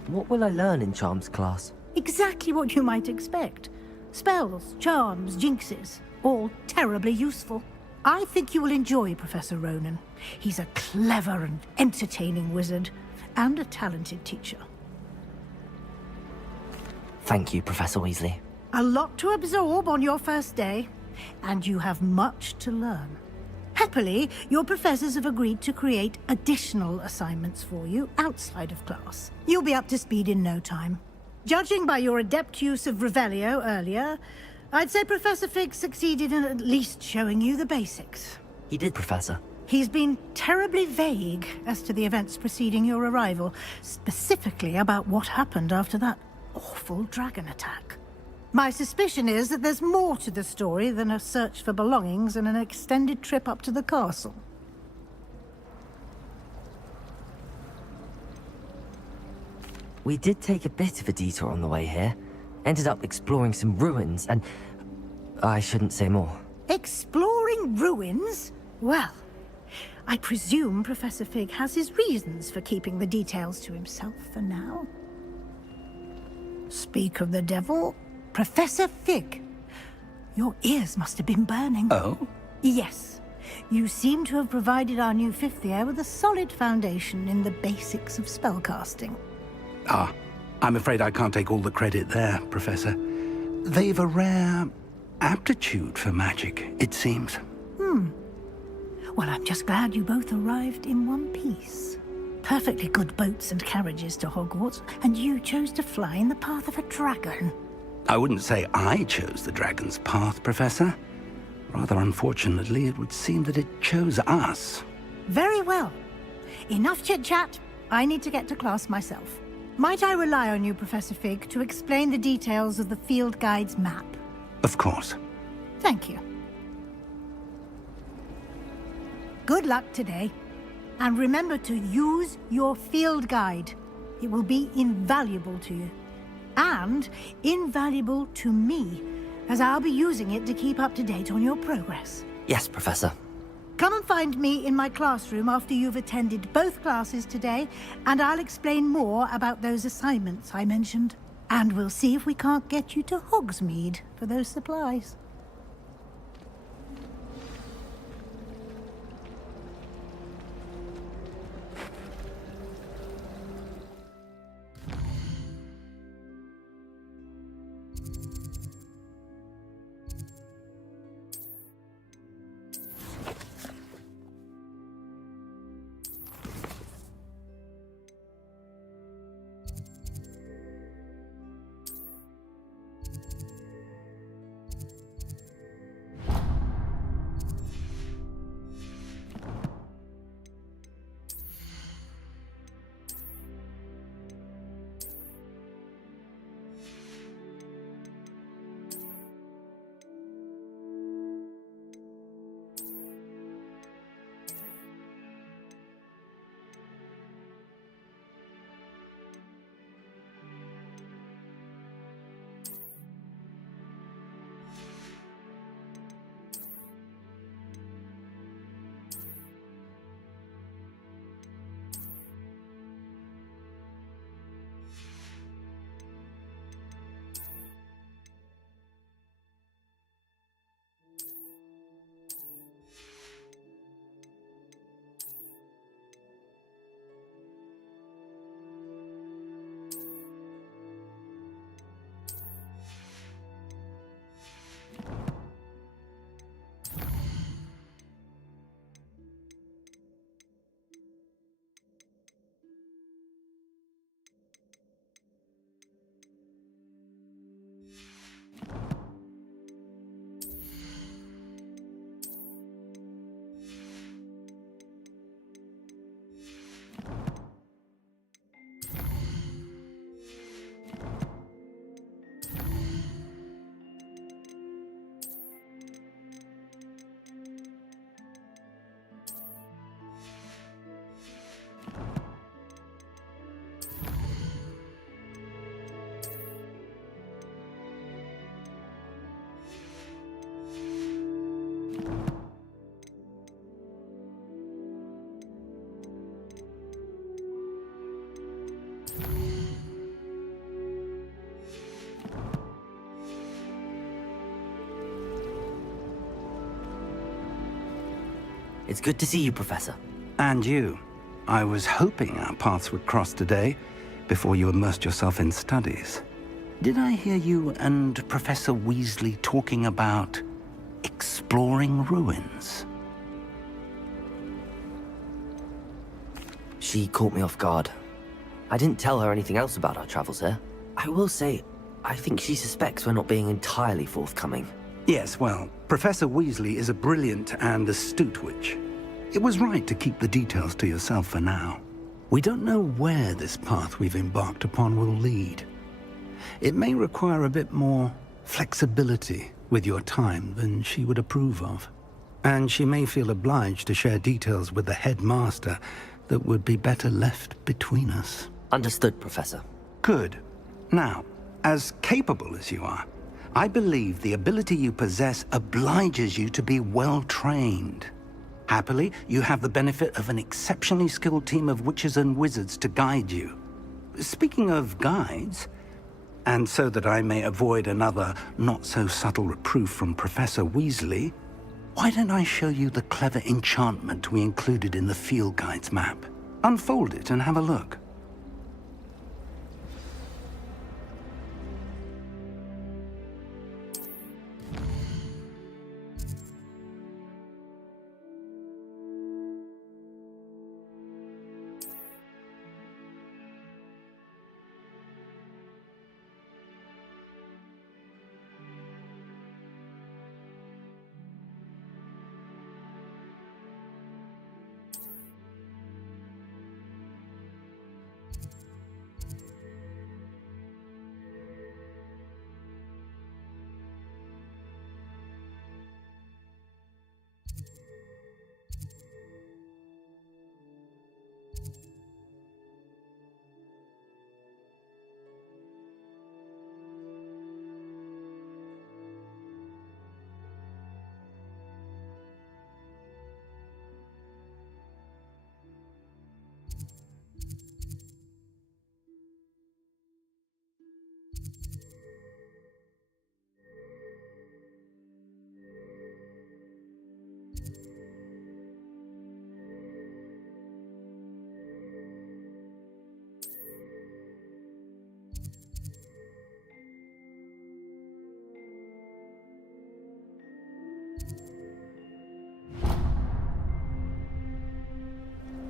What will I learn in Charms class? Exactly what you might expect. Spells, charms, jinxes, all terribly useful. I think you will enjoy Professor Ronan. He's a clever and entertaining wizard, and a talented teacher. Thank you, Professor Weasley. A lot to absorb on your first day, and you have much to learn. Happily, your professors have agreed to create additional assignments for you outside of class. You'll be up to speed in no time. Judging by your adept use of Revelio earlier, I'd say Professor Fig succeeded in at least showing you the basics. He did, Professor. He's been terribly vague as to the events preceding your arrival, specifically about what happened after that awful dragon attack. My suspicion is that there's more to the story than a search for belongings and an extended trip up to the castle. We did take a bit of a detour on the way here. Ended up exploring some ruins and... I shouldn't say more. Exploring ruins? Well, I presume Professor Fig has his reasons for keeping the details to himself for now. Speak of the devil, Professor Fig. Your ears must have been burning. Oh? Yes. You seem to have provided our new fifth year with a solid foundation in the basics of spellcasting. Ah, I'm afraid I can't take all the credit there, Professor. They've a rare aptitude for magic, it seems. Well, I'm just glad you both arrived in one piece. Perfectly good boats and carriages to Hogwarts, and you chose to fly in the path of a dragon. I wouldn't say I chose the dragon's path, Professor. Rather unfortunately, it would seem that it chose us. Very well. Enough chit-chat. I need to get to class myself. Might I rely on you, Professor Fig, to explain the details of the field guide's map? Of course. Thank you. Good luck today. And remember to use your field guide. It will be invaluable to you. And invaluable to me, as I'll be using it to keep up to date on your progress. Yes, Professor. Come and find me in my classroom after you've attended both classes today, and I'll explain more about those assignments I mentioned. And we'll see if we can't get you to Hogsmeade for those supplies. It's good to see you, Professor. And you. I was hoping our paths would cross today, before you immersed yourself in studies. Did I hear you and Professor Weasley talking about exploring ruins? She caught me off guard. I didn't tell her anything else about our travels here. I will say, I think she suspects we're not being entirely forthcoming. Yes, well, Professor Weasley is a brilliant and astute witch. It was right to keep the details to yourself for now. We don't know where this path we've embarked upon will lead. It may require a bit more flexibility with your time than she would approve of. And she may feel obliged to share details with the headmaster that would be better left between us. Understood, Professor. Good. Now, as capable as you are, I believe the ability you possess obliges you to be well-trained. Happily, you have the benefit of an exceptionally skilled team of witches and wizards to guide you. Speaking of guides, and so that I may avoid another not-so-subtle reproof from Professor Weasley, why don't I show you the clever enchantment we included in the field guide's map? Unfold it and have a look.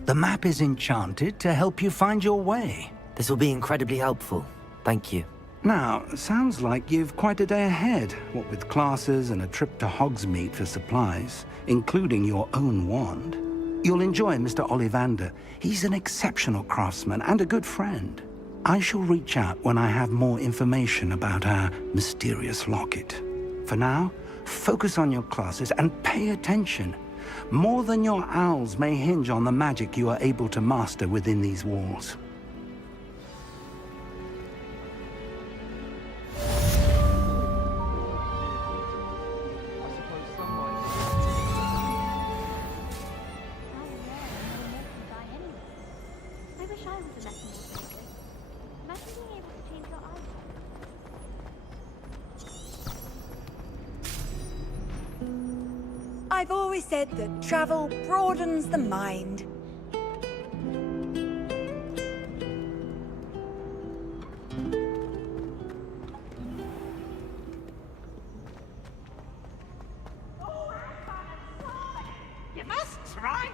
The map is enchanted to help you find your way. This will be incredibly helpful. Thank you. Now, sounds like you've quite a day ahead, what with classes and a trip to Hogsmeade for supplies, including your own wand. You'll enjoy Mr. Ollivander. He's an exceptional craftsman and a good friend. I shall reach out when I have more information about our mysterious locket. For now, focus on your classes and pay attention. More than your owls may hinge on the magic you are able to master within these walls. I've always said that travel broadens the mind. You must try.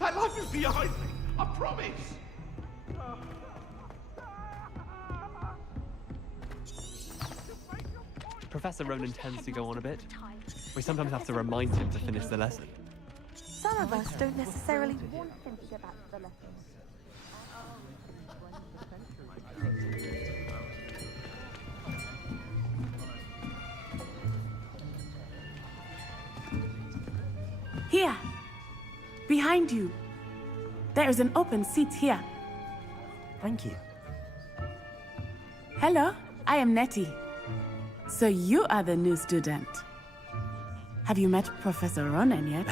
That life is behind me, I promise! Professor Ronan tends to go on a bit. We sometimes have to remind him to finish the lesson. Some of us don't necessarily want him to get back to the lesson. Here! Behind you. There is an open seat here. Thank you. Hello, I am Nettie. So you are the new student. Have you met Professor Ronan yet?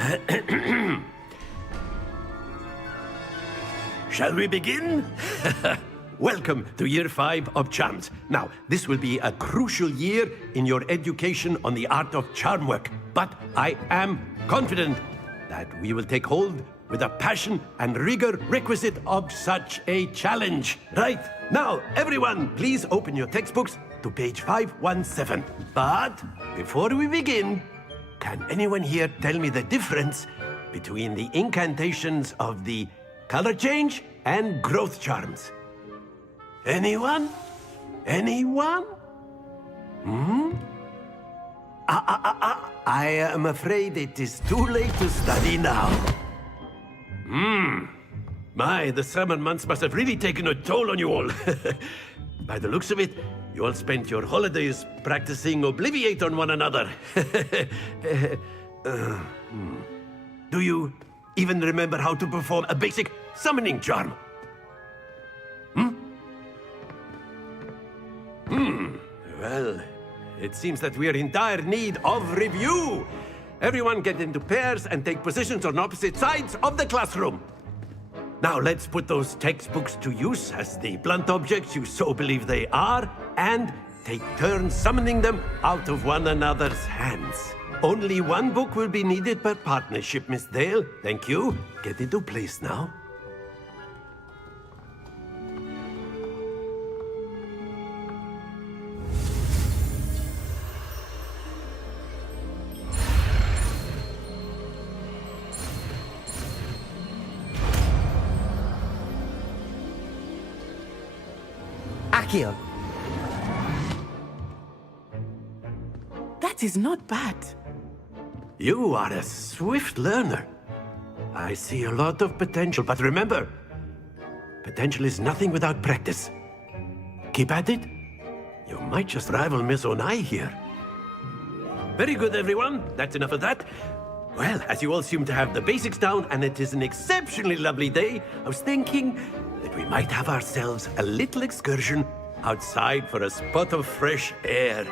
Shall we begin? Welcome to Year 5 of Charms. Now, this will be a crucial year in your education on the art of charm work, but I am confident that we will take hold with the passion and rigor requisite of such a challenge. Right, now, everyone, please open your textbooks to page 517. But before we begin, can anyone here tell me the difference between the incantations of the color change and growth charms? Anyone? Anyone? I am afraid it is too late to study now. My, the summer months must have really taken a toll on you all. By the looks of it, you all spent your holidays practicing Obliviate on one another. Do you even remember how to perform a basic summoning charm? Well, it seems that we are in dire need of review. Everyone get into pairs and take positions on opposite sides of the classroom. Now let's put those textbooks to use as the blunt objects you so believe they are, and take turns summoning them out of one another's hands. Only one book will be needed per partnership, Miss Dale. Thank you. Get into place now. Accio. That is not bad. You are a swift learner. I see a lot of potential, but remember, potential is nothing without practice. Keep at it. You might just rival Miss Onai here. Very good, everyone. That's enough of that. Well, as you all seem to have the basics down, and it is an exceptionally lovely day, I was thinking that we might have ourselves a little excursion outside for a spot of fresh air.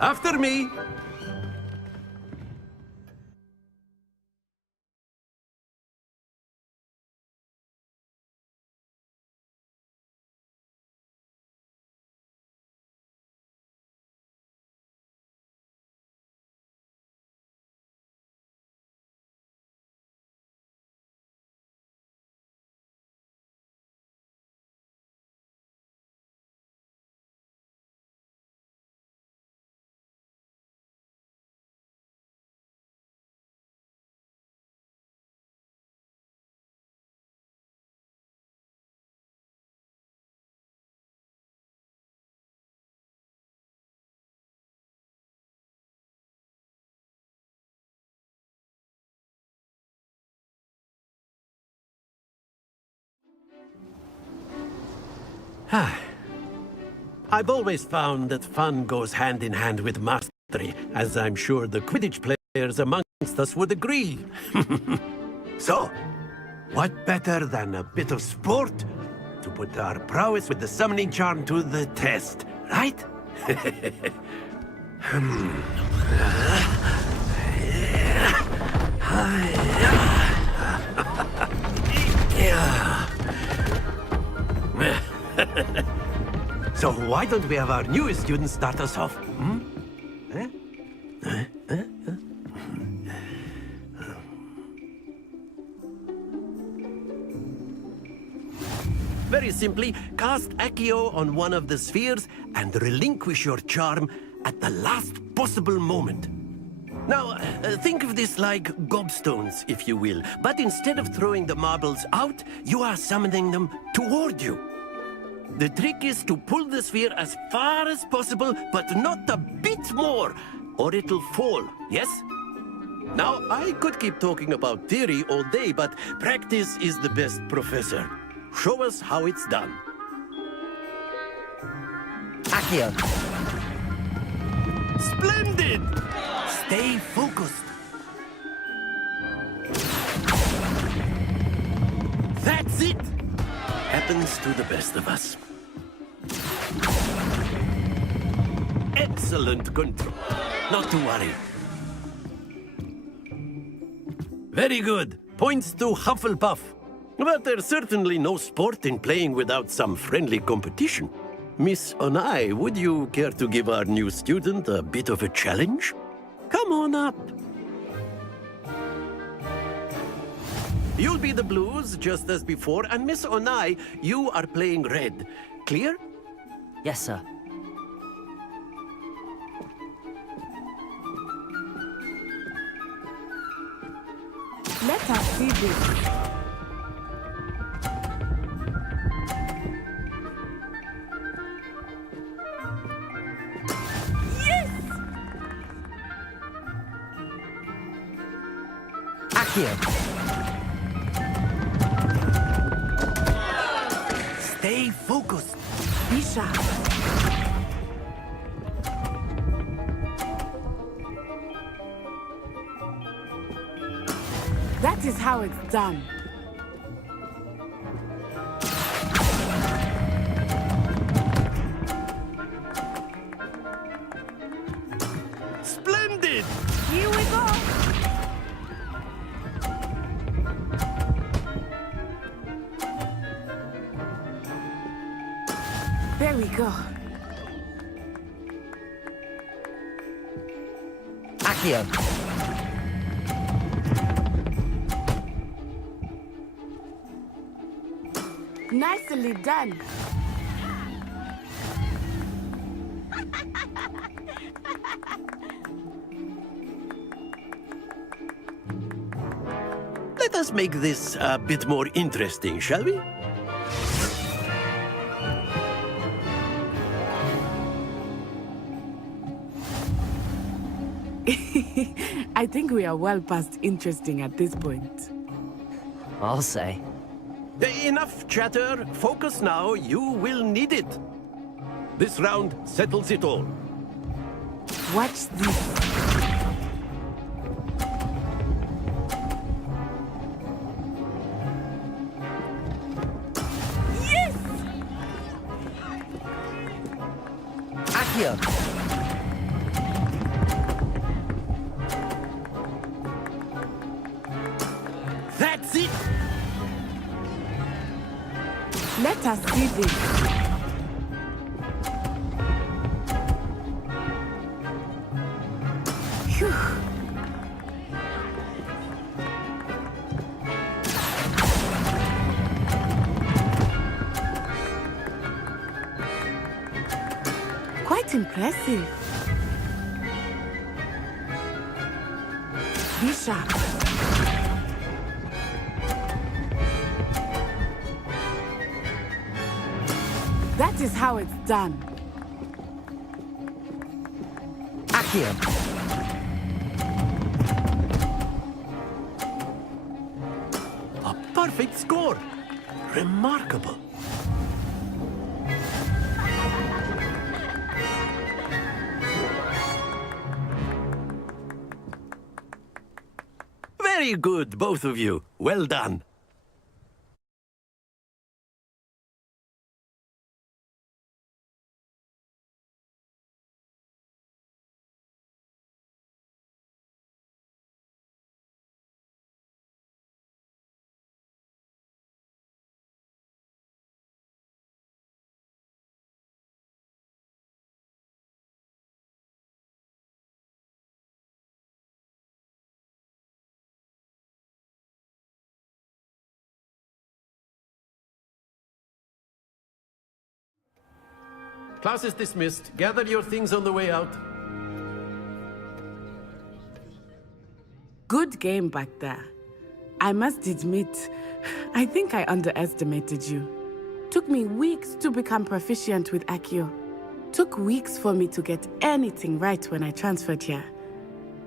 After me! I've always found that fun goes hand in hand with mastery, as I'm sure the Quidditch players amongst us would agree. So, what better than a bit of sport to put our prowess with the summoning charm to the test, right? So why don't we have our newest student start us off? Very simply, cast Accio on one of the spheres and relinquish your charm at the last possible moment. Now, think of this like gobstones, if you will, but instead of throwing the marbles out, you are summoning them toward you. The trick is to pull the sphere as far as possible, but not a bit more, or it'll fall, yes? Now, I could keep talking about theory all day, but practice is the best professor. Show us how it's done. Accio. Splendid! Stay focused. That's it! Happens to the best of us. Excellent control. Not to worry. Very good. Points to Hufflepuff. But there's certainly no sport in playing without some friendly competition. Miss Onai, would you care to give our new student a bit of a challenge? Come on up. You'll be the blues, just as before, and Miss Onai, you are playing red. Clear? Yes, sir. Let us see this. Accio. Stay focused. Be sharp. That is how it's done. Splendid! Here we go. There we go. Accio. Nicely done. Let us make this a bit more interesting, shall we? I think we are well past interesting at this point. I'll say. Enough chatter. Focus now. You will need it. This round settles it all. Watch this. Accio! That's it! Let us see this. Phew. Quite impressive. Be sharp. That is how it's done. Accio! A perfect score! Remarkable. Very good, both of you. Well done. Class is dismissed. Gather your things on the way out. Good game back there. I must admit, I think I underestimated you. Took me weeks to become proficient with Accio. Took weeks for me to get anything right when I transferred here.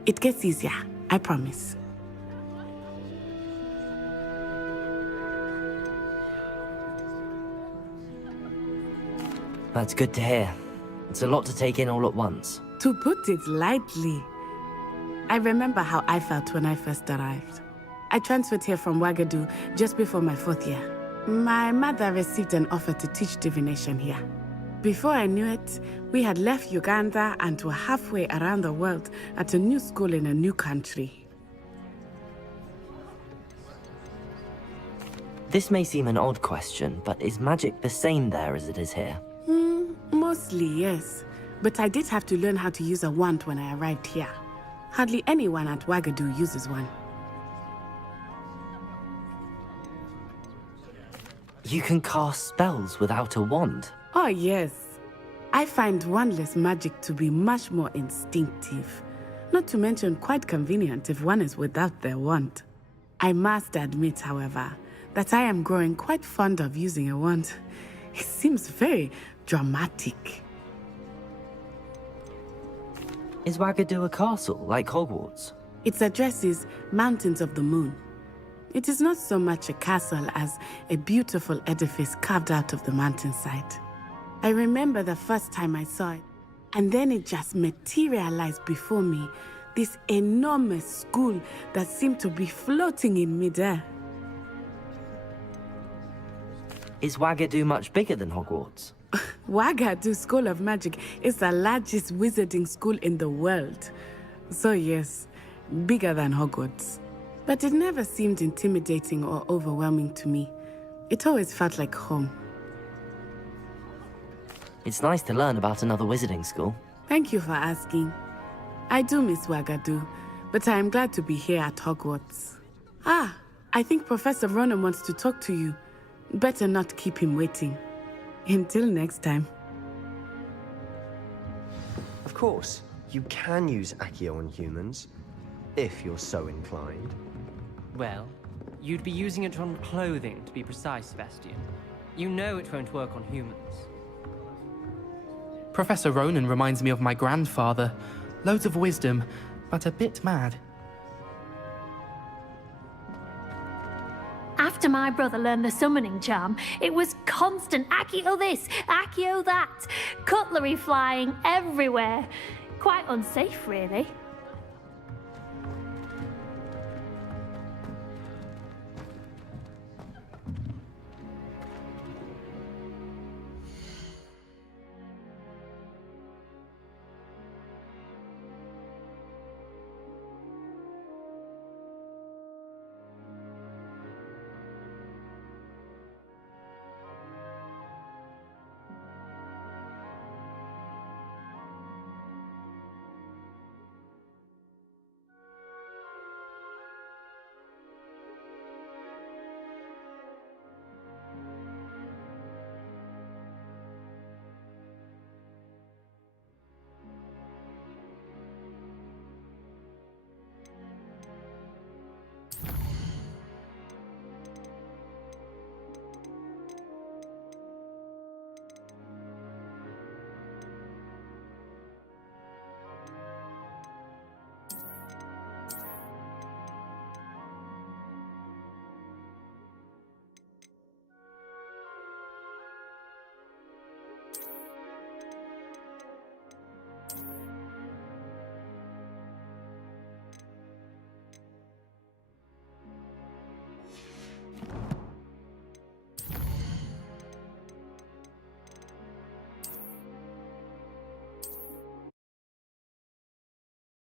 It gets easier, I promise. That's good to hear. It's a lot to take in all at once. To put it lightly, I remember how I felt when I first arrived. I transferred here from Wagadu just before my 4th year. My mother received an offer to teach divination here. Before I knew it, we had left Uganda and were halfway around the world at a new school in a new country. This may seem an odd question, but is magic the same there as it is here? Mostly, yes. But I did have to learn how to use a wand when I arrived here. Hardly anyone at Wagadu uses one. You can cast spells without a wand? Oh, yes. I find wandless magic to be much more instinctive. Not to mention quite convenient if one is without their wand. I must admit, however, that I am growing quite fond of using a wand. It seems very dramatic. Is Wagadu a castle, like Hogwarts? Its address is Mountains of the Moon. It is not so much a castle as a beautiful edifice carved out of the mountainside. I remember the first time I saw it, and then it just materialized before me, this enormous school that seemed to be floating in midair. Is Wagadu much bigger than Hogwarts? Wagadu School of Magic is the largest wizarding school in the world. So yes, bigger than Hogwarts. But it never seemed intimidating or overwhelming to me. It always felt like home. It's nice to learn about another wizarding school. Thank you for asking. I do miss Wagadu, but I am glad to be here at Hogwarts. Ah, I think Professor Ronan wants to talk to you. Better not keep him waiting. Until next time. Of course, you can use Accio on humans, if you're so inclined. Well, you'd be using it on clothing, to be precise, Sebastian. You know it won't work on humans. Professor Ronan reminds me of my grandfather. Loads of wisdom, but a bit mad. After my brother learned the summoning charm, it was constant Accio this, Accio that. Cutlery flying everywhere. Quite unsafe, really.